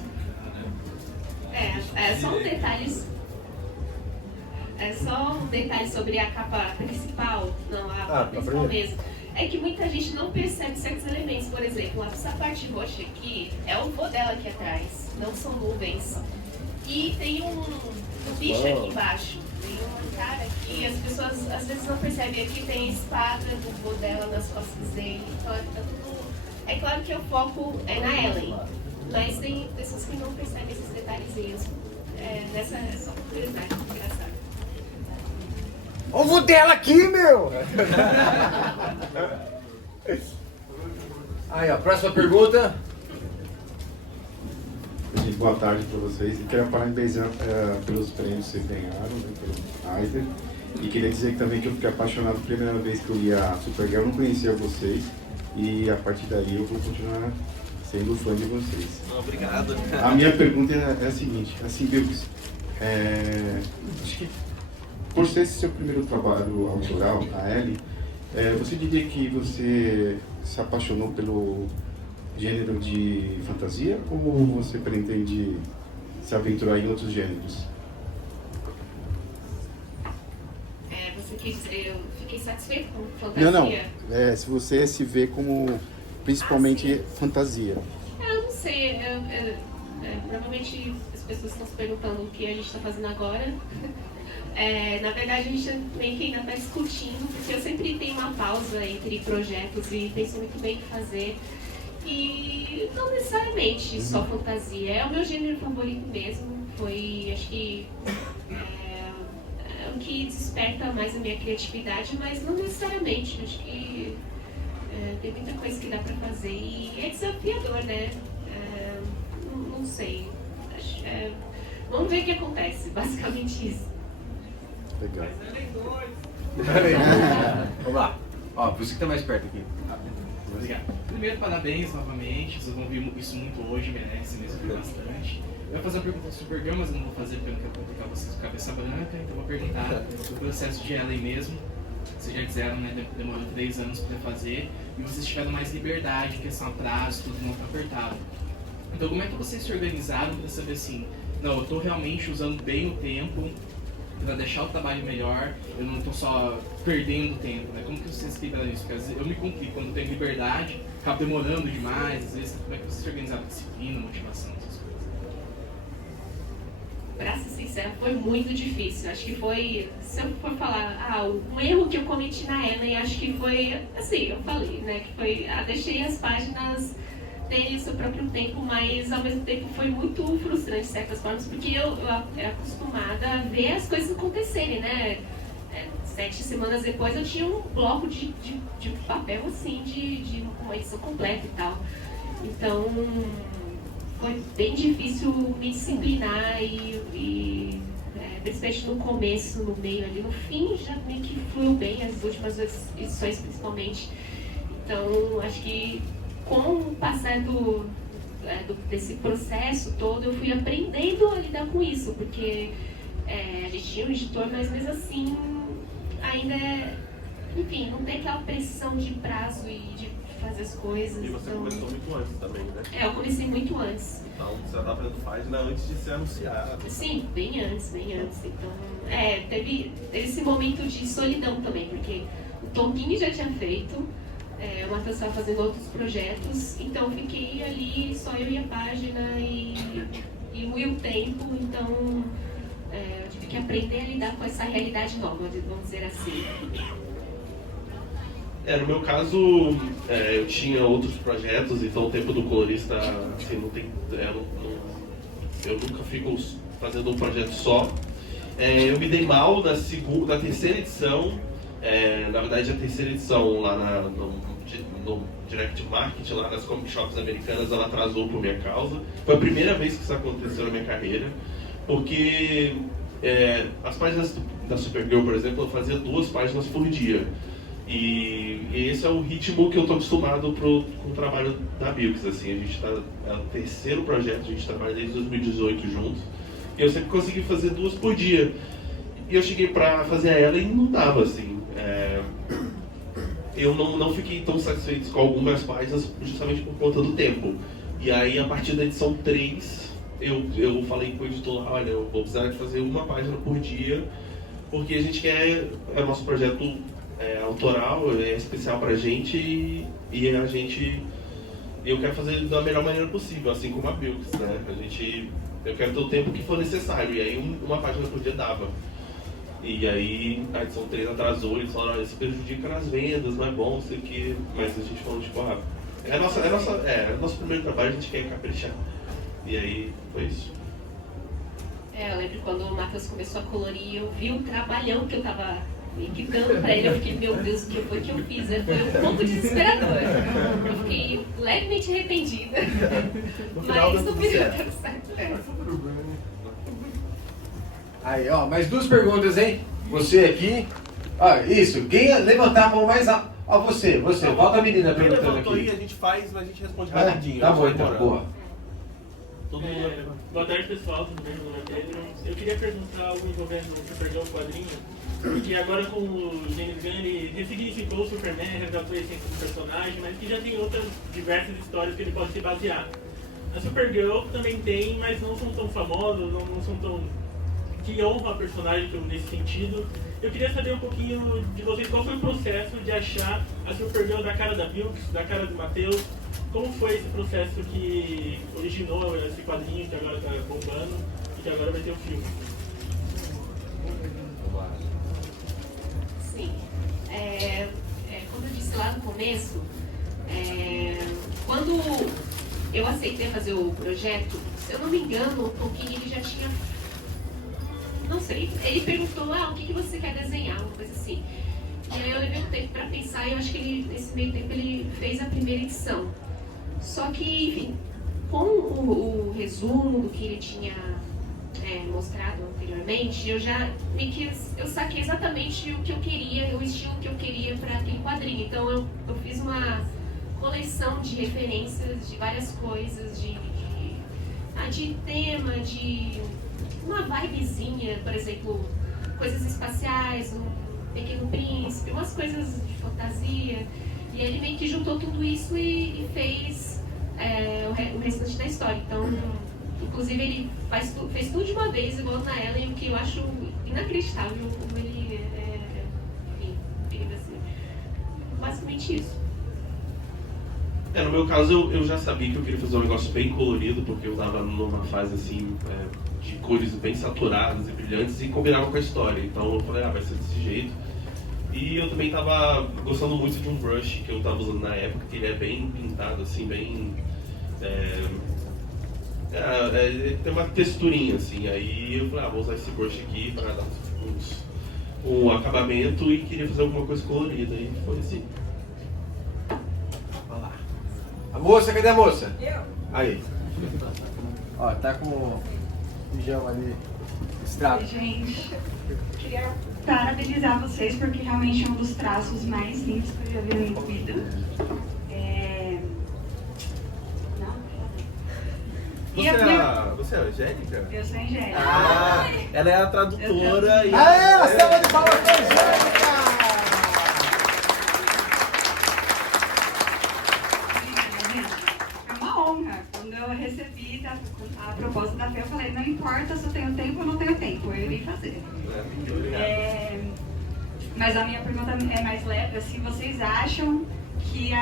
Só um detalhe. Só um detalhe sobre a capa principal, não, a capa principal mesmo. É que muita gente não percebe certos elementos. Por exemplo, essa parte roxa aqui é o vô dela aqui atrás, não são nuvens. E tem um bicho aqui embaixo, tem um cara aqui, as pessoas às vezes não percebem. Aqui tem a espada do vô dela nas costas dele. Então é claro que o foco é na Ellen, mas tem pessoas que não percebem esses detalhezinhos. Nessa é só uma curiosidade engraçada. Ovo dela aqui, meu! Aí, ó, próxima pergunta. Gente, boa tarde para vocês. E quero parabenizar pelos prêmios que vocês ganharam, né, pelo Eisner. E queria dizer também que eu fiquei apaixonado a primeira vez que eu li a Supergirl, eu não conhecia vocês. E a partir daí eu vou continuar sendo fã de vocês. Obrigado. A minha pergunta é a seguinte, assim, Bilks, acho que por ser esse seu primeiro trabalho autoral, a Ellie, você diria que você se apaixonou pelo gênero de fantasia ou você pretende se aventurar em outros gêneros? Você quis dizer, eu fiquei satisfeito com fantasia? Não. Se você se vê como principalmente fantasia. Eu não sei, provavelmente as pessoas estão se perguntando o que a gente está fazendo agora. Na verdade, a gente meio que ainda está discutindo, porque eu sempre tenho uma pausa entre projetos e penso muito bem o que fazer. E não necessariamente só fantasia, é o meu gênero favorito mesmo. Foi, acho que, o que desperta mais a minha criatividade, mas não necessariamente. Acho que tem muita coisa que dá pra fazer e é desafiador, né? Não sei. Vamos ver o que acontece, basicamente isso. Legal. Vamos lá. Ó, você que tá mais perto aqui. Obrigado. Primeiro, parabéns novamente. Vocês vão ouvir isso muito hoje, merece mesmo bastante. Eu vou fazer uma pergunta sobre Supergirl, mas eu não vou fazer porque eu não quero complicar vocês com cabeça branca. Então, eu vou perguntar o processo de Ellen mesmo. Vocês já disseram, né? Demorou 3 anos para fazer. E vocês tiveram mais liberdade, questão a prazo, tudo não tá apertado. Então, como é que vocês se organizaram para saber assim, não, eu estou realmente usando bem o tempo para deixar o trabalho melhor, eu não estou só perdendo tempo, né? Como que vocês equilibram isso? Porque às vezes eu me complico, quando eu tenho liberdade, acabo demorando demais, às vezes, como é que vocês se organizaram? Disciplina, motivação, essas coisas? Pra ser sincera, foi muito difícil. Acho que foi, se eu for falar, um erro que eu cometi na Ellen, acho que foi, assim, eu falei, né, que foi, deixei as páginas terem o seu próprio tempo, mas ao mesmo tempo foi muito frustrante de certas formas, porque eu era acostumada a ver as coisas acontecerem, né? 7 semanas depois eu tinha um bloco de papel, assim, de uma edição completa e tal. Então, foi bem difícil me disciplinar e principalmente no começo, no meio ali, no fim já meio que fluiu bem, as últimas edições principalmente. Então, acho que com o passar desse processo todo, eu fui aprendendo a lidar com isso, porque a gente tinha um editor, mas mesmo assim, ainda, enfim, não tem aquela pressão de prazo e de fazer as coisas. E você começou muito antes também, né? Eu comecei muito antes. Então você já estava fazendo página antes de ser anunciado. Sim, bem antes. Então, teve esse momento de solidão também, porque o Tonguini já tinha feito, o Matheus estava fazendo outros projetos, então eu fiquei ali, só eu e a página e o tempo, então eu tive que aprender a lidar com essa realidade nova, vamos dizer assim. No meu caso, eu tinha outros projetos, então o tempo do colorista, assim, não tem, eu nunca fico fazendo um projeto só. Eu me dei mal na terceira edição, na verdade a terceira edição lá no Direct Marketing, lá nas comic shops americanas, ela atrasou por minha causa. Foi a primeira vez que isso aconteceu na minha carreira, porque as páginas da Supergirl, por exemplo, eu fazia 2 páginas por dia. E esse é o ritmo que eu estou acostumado com o trabalho da Bilks, assim, a gente é o terceiro projeto, a gente trabalha desde 2018 juntos, e eu sempre consegui fazer 2 por dia. E eu cheguei para fazer ela e não dava, assim, eu não fiquei tão satisfeito com algumas páginas justamente por conta do tempo. E aí, a partir da edição 3, eu falei com o editor lá, olha, eu vou precisar de fazer 1 página por dia, porque a gente quer, é nosso projeto autoral, é especial pra gente e eu quero fazer da melhor maneira possível, assim como a Bilks, né? Eu quero ter o tempo que for necessário, e aí 1 página por dia dava. E aí a edição 3 atrasou, eles falaram, olha, isso prejudica nas vendas, não é bom, não sei o que, mas a gente falou, tipo, é nosso primeiro trabalho, a gente quer caprichar. E aí foi isso. Eu lembro quando o Matheus começou a colorir, eu vi o trabalhão que eu tava que dando pra ele, eu fiquei, meu Deus, o que foi que eu fiz? Foi um pouco desesperador. Eu fiquei levemente arrependida. Mas no final deu certo. Aí, ó, mais 2 perguntas, hein? Você aqui. Ó, isso. Quem levantar a mão mais alto? Ó, você. Volta a menina Quem perguntando levantou aí, aqui. a gente faz, mas a gente responde Ah, rapidinho. tá bom, vai então. demorar. Boa. Todo mundo vai pegar. Boa tarde, pessoal. Tudo bem? Meu nome é Pedro. Eu queria perguntar algo envolvendo o Supergirl quadrinho, porque agora com o James Gunn ele ressignificou o Superman, resgatou a essência do personagem, mas que já tem outras diversas histórias que ele pode se basear. A Supergirl também tem, mas não são tão famosas, não são tão... que honram a personagem nesse sentido. Eu queria saber um pouquinho de vocês, qual foi o processo de achar a Supergirl da cara da Wilkes, da cara do Matheus. Como foi esse processo que originou esse quadrinho que agora está bombando e que agora vai ter o filme? Sim. Como eu disse lá no começo, quando eu aceitei fazer o projeto, se eu não me engano, o Tolkien ele já tinha... Não sei, ele perguntou, o que você quer desenhar, uma coisa assim. E aí eu levei um tempo para pensar e eu acho que nesse meio tempo ele fez a primeira edição. Só que, enfim, com o resumo do que ele tinha mostrado anteriormente, eu saquei exatamente o que eu queria, o estilo que eu queria para aquele quadrinho. Então eu fiz uma coleção de referências de várias coisas, de tema, de uma vibezinha, por exemplo, coisas espaciais, um Pequeno Príncipe, umas coisas de fantasia. E ele meio que juntou tudo isso e fez o restante da história. Então, inclusive, ele fez tudo de uma vez, igual na Ellen, o que eu acho inacreditável como ele enfim, assim. Basicamente isso. No meu caso, eu já sabia que eu queria fazer um negócio bem colorido, porque eu estava numa fase assim, de cores bem saturadas e brilhantes e combinava com a história. Então eu falei, vai ser desse jeito. E eu também estava gostando muito de um brush que eu estava usando na época, que ele é bem pintado, assim, bem... tem uma texturinha, assim. Aí eu falei, vou usar esse brush aqui para dar um acabamento e queria fazer alguma coisa colorida. E foi assim. Olha lá. A moça, cadê a moça? Eu? Aí. Ó, tá com o pijama ali. Extrato. Gente, queria parabenizar vocês porque realmente é um dos traços mais lindos que eu já vi na minha vida. Você é a Angélica? Eu sou a Angélica. Ela é a tradutora e... Aê, salva de palmas pra Angélica! É uma honra. Quando eu recebi a proposta da Fê, eu falei, não importa se eu tenho tempo ou não tenho tempo, eu irei fazer. Mas a minha pergunta é mais leve, se vocês acham que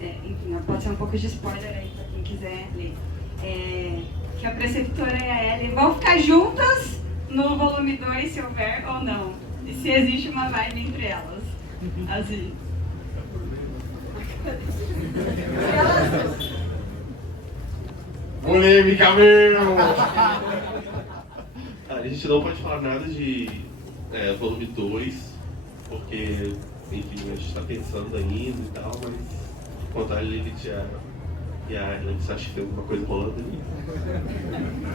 enfim, pode ser um pouco de spoiler aí pra quem quiser ler. Que a preceptora e a Ellen vão ficar juntas no volume 2, se houver ou não. E se existe uma vibe entre elas. Assim. Polêmica, meu! A gente não pode falar nada de volume 2, porque, enfim, a gente está pensando ainda e tal, mas quanto a Lilith e a Ellen, você acha que tem alguma coisa rolando ali?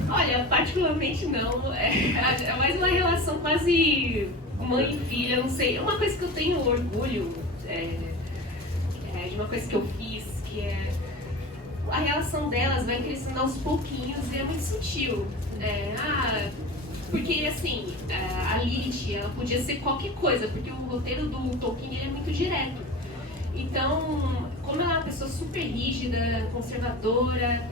Olha, particularmente não. É mais uma relação quase mãe e filha, não sei. É uma coisa que eu tenho orgulho de uma coisa que eu fiz, que é a relação delas vai crescendo aos pouquinhos e é muito sutil. Porque assim, a Lilith, ela podia ser qualquer coisa, porque o roteiro do Tolkien ele é muito direto. Então, como ela é uma pessoa super rígida, conservadora,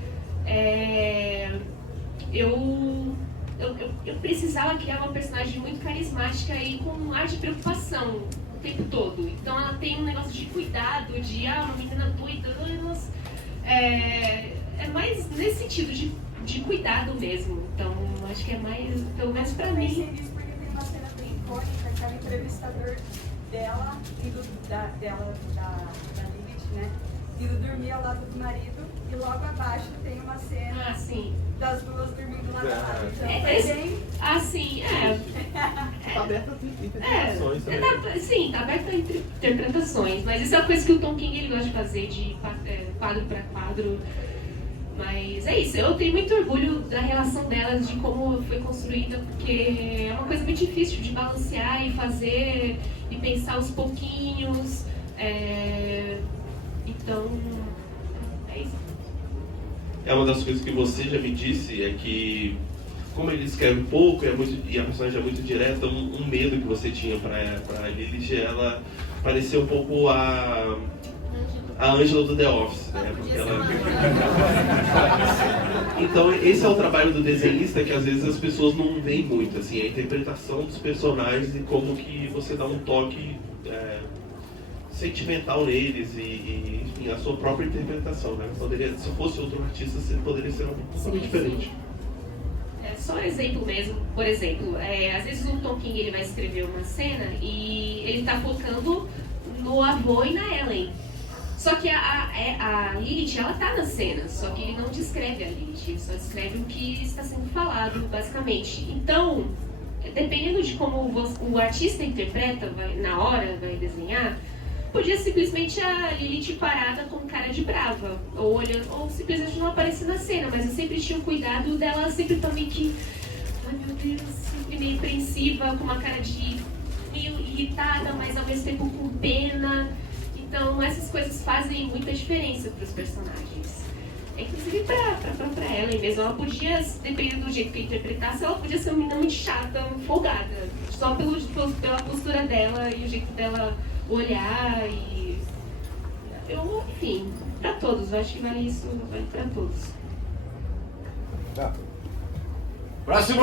eu precisava criar uma personagem muito carismática e com um ar de preocupação o tempo todo. Então ela tem um negócio de cuidado, de uma menina doida, mas é mais nesse sentido de cuidado mesmo. Então acho que é mais, pelo menos pra mim. Eu pensei nisso porque tem uma cena bem icônica, que é o entrevistador dela, da Lilith, né? Indo dormir ao lado do marido, e logo abaixo tem uma uma cena Assim. das duas dormindo lá na sala. Então, Assim, Tá aberto a interpretações também. Sim, tá aberto a interpretações, mas isso é uma coisa que o Tom King ele gosta de fazer, de quadro para quadro. Mas é isso, eu tenho muito orgulho da relação delas, de como foi construída, porque é uma coisa muito difícil de balancear e fazer e pensar aos pouquinhos. Então, é isso. É uma das coisas que você já me disse, é que como ele escreve pouco e a personagem é muito direta, um medo que você tinha pra Lilith, ela parecia um pouco a Angela do The Office, né? Porque Então esse é o trabalho do desenhista que às vezes as pessoas não veem muito, assim, a interpretação dos personagens e como que você dá um toque sentimental neles e enfim, a sua própria interpretação, né? Se fosse outro artista, você poderia ser totalmente diferente. Só um exemplo mesmo, por exemplo, às vezes o Tom King ele vai escrever uma cena e ele tá focando no avô e na Ellen. Só que a Lilith, ela tá na cena, só que ele não descreve a Lilith, ele só descreve o que está sendo falado, basicamente. Então, dependendo de como o artista interpreta, na hora vai desenhar, podia simplesmente a Lilith parada com cara de brava, ou simplesmente não aparecer na cena, mas eu sempre tinha o cuidado dela sempre também que, ai meu Deus, sempre meio apreensiva, com uma cara de meio irritada, mas ao mesmo tempo com pena. Então essas coisas fazem muita diferença para os personagens. Inclusive para própria Ellen mesmo, ela podia, dependendo do jeito que interpretasse, ela podia ser uma menina muito chata, folgada, só pela postura dela e o jeito dela olhar e... enfim, para todos, eu acho que vale isso, vale para todos. Tá. Próximo!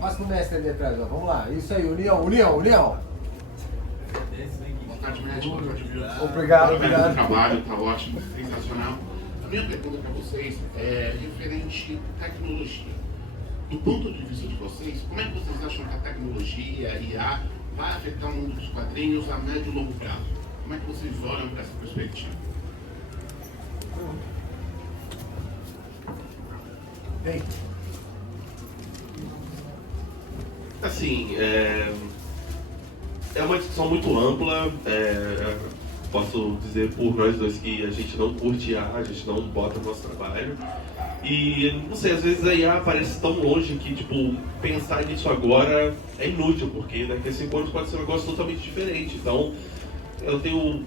Passa pro mestre ali atrás, ó. Vamos lá, isso aí, união. Boa tarde, médico. Boa tarde, Vilso. Obrigado. O trabalho tá ótimo, sensacional. A minha pergunta para vocês é referente à tecnologia. Do ponto de vista de vocês, como é que vocês acham que a tecnologia, a IA, vai afetar o mundo dos quadrinhos a médio e longo prazo? Como é que vocês olham para essa perspectiva? Bem. Assim, é uma discussão muito ampla. Posso dizer por nós dois que a gente não curte IA, a gente não bota no nosso trabalho. E, não sei, às vezes a IA parece tão longe que, tipo, pensar nisso agora é inútil, porque daqui a 5 anos pode ser um negócio totalmente diferente. Então, eu tenho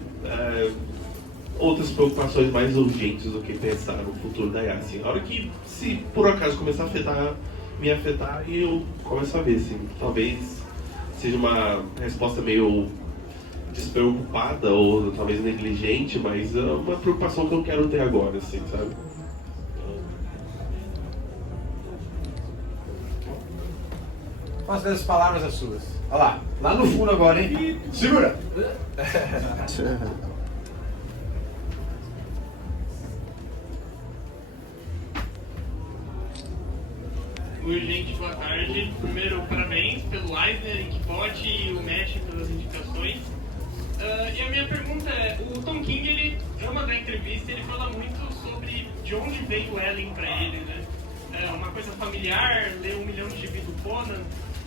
outras preocupações mais urgentes do que pensar no futuro da IA. Assim, a hora que, se por acaso começar a me afetar, e eu começo a ver, assim, talvez seja uma resposta meio despreocupada ou talvez negligente, mas é uma preocupação que eu quero ter agora, assim, sabe? Quais das palavras as suas? Olha lá no fundo agora, hein? Segura! Oi, gente, boa tarde. Primeiro, parabéns pelo Eisner, Inkbot e o Matt pelas indicações. E a minha pergunta é, o Tom King, ele ama dar entrevista, ele fala muito sobre de onde veio Ellen pra ele, né? Uma coisa familiar, ler 1 milhão de gibi do Conan,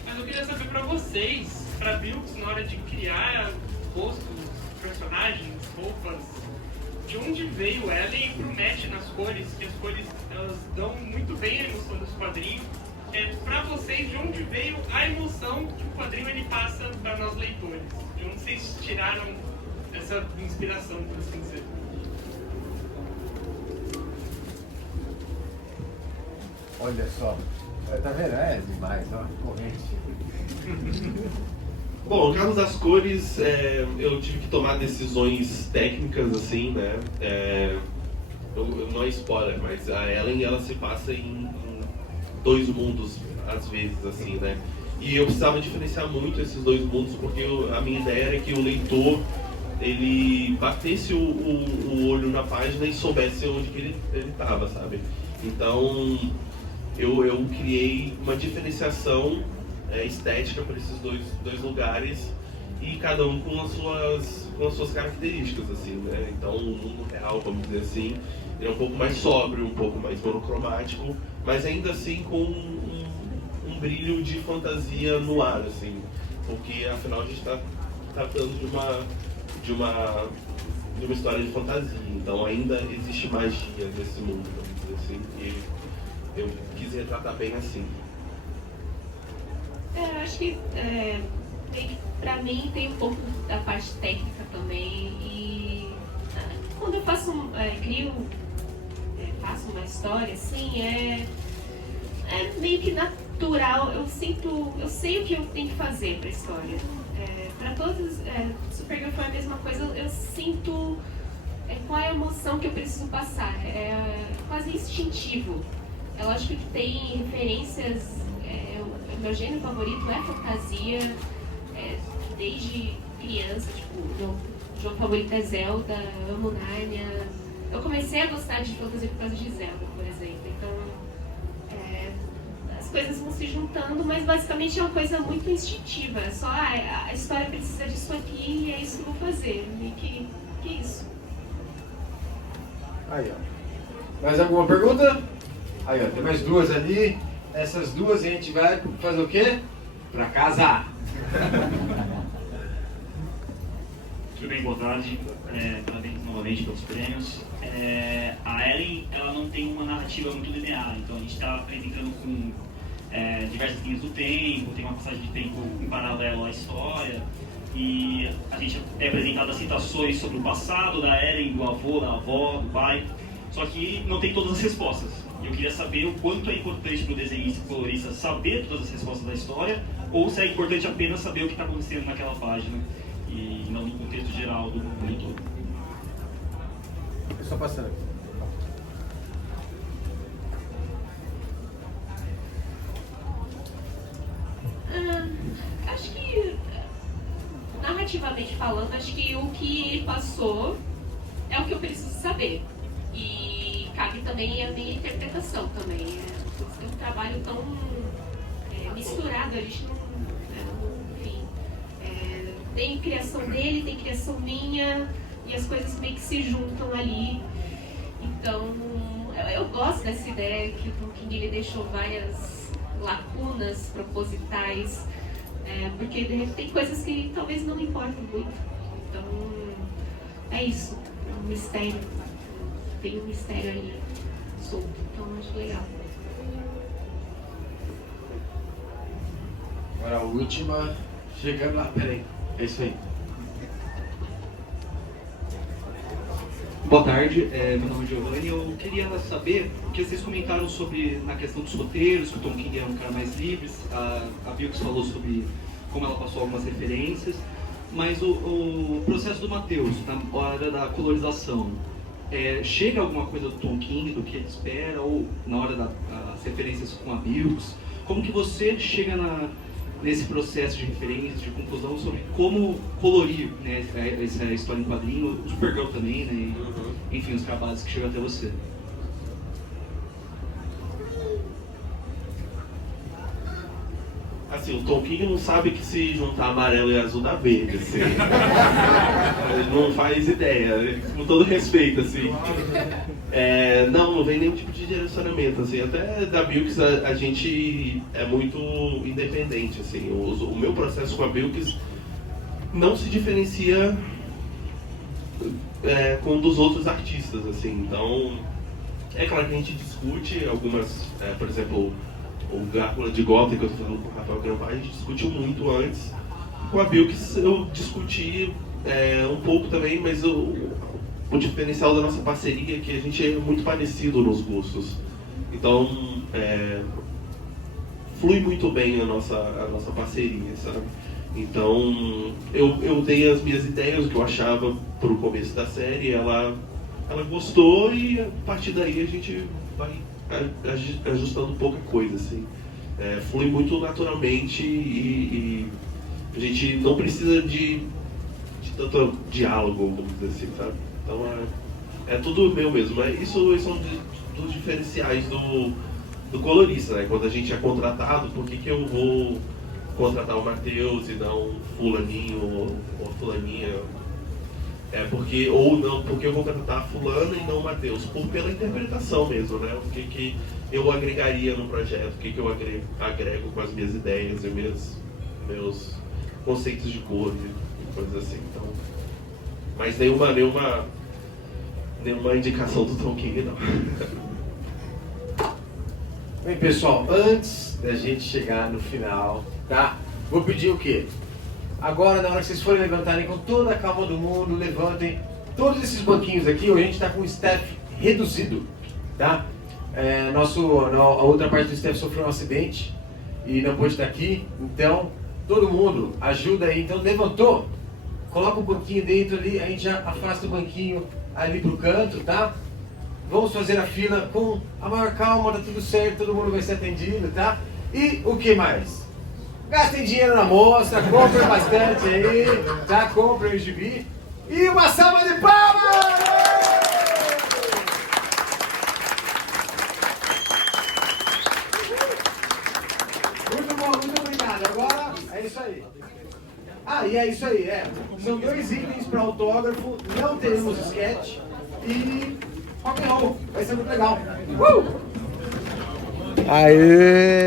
mas eu queria saber pra vocês, pra Bilks, na hora de criar rostos, personagens, roupas, de onde veio Ellen e pro Matt nas cores, que as cores elas dão muito bem a emoção dos quadrinhos. Pra vocês, de onde veio a emoção que o quadrinho ele passa pra nós leitores? De onde vocês tiraram essa inspiração, por assim dizer? Olha só. Tá vendo? É demais, ó. Corrente. Bom, no caso das cores, eu tive que tomar decisões técnicas, assim, né? Não é spoiler, mas a Ellen, ela se passa em 2 mundos, às vezes, assim, né? E eu precisava diferenciar muito esses 2 mundos, porque a minha ideia era que o leitor, ele batesse o olho na página e soubesse onde que ele estava, sabe? Então, eu criei uma diferenciação estética para esses dois lugares, e cada um com as suas características, assim, né? Então, o mundo real, vamos dizer assim, Ele é um pouco mais sóbrio, um pouco mais monocromático, mas ainda assim com um brilho de fantasia no ar, assim, porque afinal a gente está tratando de uma história de fantasia, então ainda existe magia nesse mundo, vamos dizer assim, e eu quis retratar bem assim. Eu acho que pra mim tem um pouco da parte técnica também, e quando eu faço faço uma história assim, é meio que natural, eu sei o que eu tenho que fazer pra história. Para todos, Supergirl foi a mesma coisa, eu sinto qual é a emoção que eu preciso passar, é quase instintivo. É lógico que tem referências, o meu gênero favorito é fantasia, desde criança, tipo, meu jogo favorito é Zelda, amo Narnia. Eu comecei a gostar de fantasia por causa de Zelda, por exemplo, então as coisas vão se juntando, mas basicamente é uma coisa muito instintiva, é só a história precisa disso aqui e é isso que eu vou fazer, e que isso. Aí, ó. Mais alguma pergunta? Aí, ó, tem mais duas ali. Essas duas a gente vai fazer o quê? Pra casa. Tudo bem, boa tarde. Parabéns novamente pelos prêmios. A Ellen, ela não tem uma narrativa muito linear, então a gente está apresentando com diversas linhas do tempo, tem uma passagem de tempo em paralelo à história, e a gente é apresentado as citações sobre o passado da Ellen, do avô, da avó, do pai, só que não tem todas as respostas. Eu queria saber o quanto é importante para o desenhista e colorista saber todas as respostas da história, ou se é importante apenas saber o que está acontecendo naquela página e não no contexto geral do mundo todo. Eu só passando aqui. Acho que, narrativamente falando, acho que o que ele passou é o que eu preciso saber. E cabe também a minha interpretação também. É um trabalho tão misturado, a gente não... enfim, tem criação dele, tem criação minha, e as coisas meio que se juntam ali. Então, eu gosto dessa ideia que o Tom King ele deixou várias lacunas propositais, porque tem coisas que talvez não importam muito. Então, é isso, um mistério. Tem um mistério ali solto, então eu acho legal. Agora a última, chegando lá, peraí, é isso aí. Boa tarde, meu nome é Giovanni. Eu queria saber o que vocês comentaram sobre na questão dos roteiros, que o Tom King era um cara mais livre, a Vilks falou sobre como ela passou algumas referências, mas o processo do Matheus, na hora da colorização, chega alguma coisa do Tom King, do que ele espera, ou na hora das referências com a Vilks? Como que você chega nesse processo de referência, de conclusão sobre como colorir, né, essa história em quadrinho, o Supergirl também, né, e, enfim, os trabalhos que chegam até você? Assim, o Tom King não sabe que se juntar amarelo e azul dá verde, assim. Ele não faz ideia, com todo respeito, assim. Não vem nenhum tipo de direcionamento, assim. Até da Vilks a gente é muito independente, assim. O meu processo com a Vilks não se diferencia com um dos outros artistas, assim. Então, é claro que a gente discute algumas, por exemplo, o Drácula de Gotham, que eu estou falando com o Rafael Grampai, a gente discutiu muito antes. Com a Vilks eu discuti um pouco também, mas o diferencial da nossa parceria é que a gente é muito parecido nos gostos. Então, flui muito bem a nossa parceria, sabe? Então, eu dei as minhas ideias, o que eu achava para o começo da série, ela gostou e a partir daí a gente vai ajustando pouca coisa, assim. Flui muito naturalmente e a gente não precisa de tanto diálogo, vamos dizer assim, sabe? Então é tudo meu mesmo. Isso é um dos diferenciais do colorista, né? Quando a gente é contratado, por que eu vou contratar o Matheus e não fulaninho ou fulaninha? Ou não, porque eu vou cantar fulano e não Mateus, pela interpretação mesmo, né? O que eu agregaria no projeto, o que eu agrego com as minhas ideias e meus conceitos de cor e coisas assim. Então, mas nenhuma indicação do Tom King, não. Bem, pessoal, antes da gente chegar no final, tá? Vou pedir o quê? Agora, na hora que vocês forem levantarem com toda a calma do mundo, levantem todos esses banquinhos aqui. Hoje a gente está com o staff reduzido, tá? A outra parte do staff sofreu um acidente e não pôde estar aqui. Então, todo mundo ajuda aí. Então, levantou, coloca o banquinho dentro ali, a gente já afasta o banquinho ali pro canto, tá? Vamos fazer a fila com a maior calma, tá tudo certo, todo mundo vai ser atendido, tá? E o que mais? Gastem dinheiro na mostra, comprem bastante aí, tá? Comprem o gibi. E uma salva de palmas! Muito bom, muito obrigado. Agora é isso aí. E é isso aí, São 2 itens para autógrafo, não teremos sketch e rock and roll. Vai ser muito legal. Aê!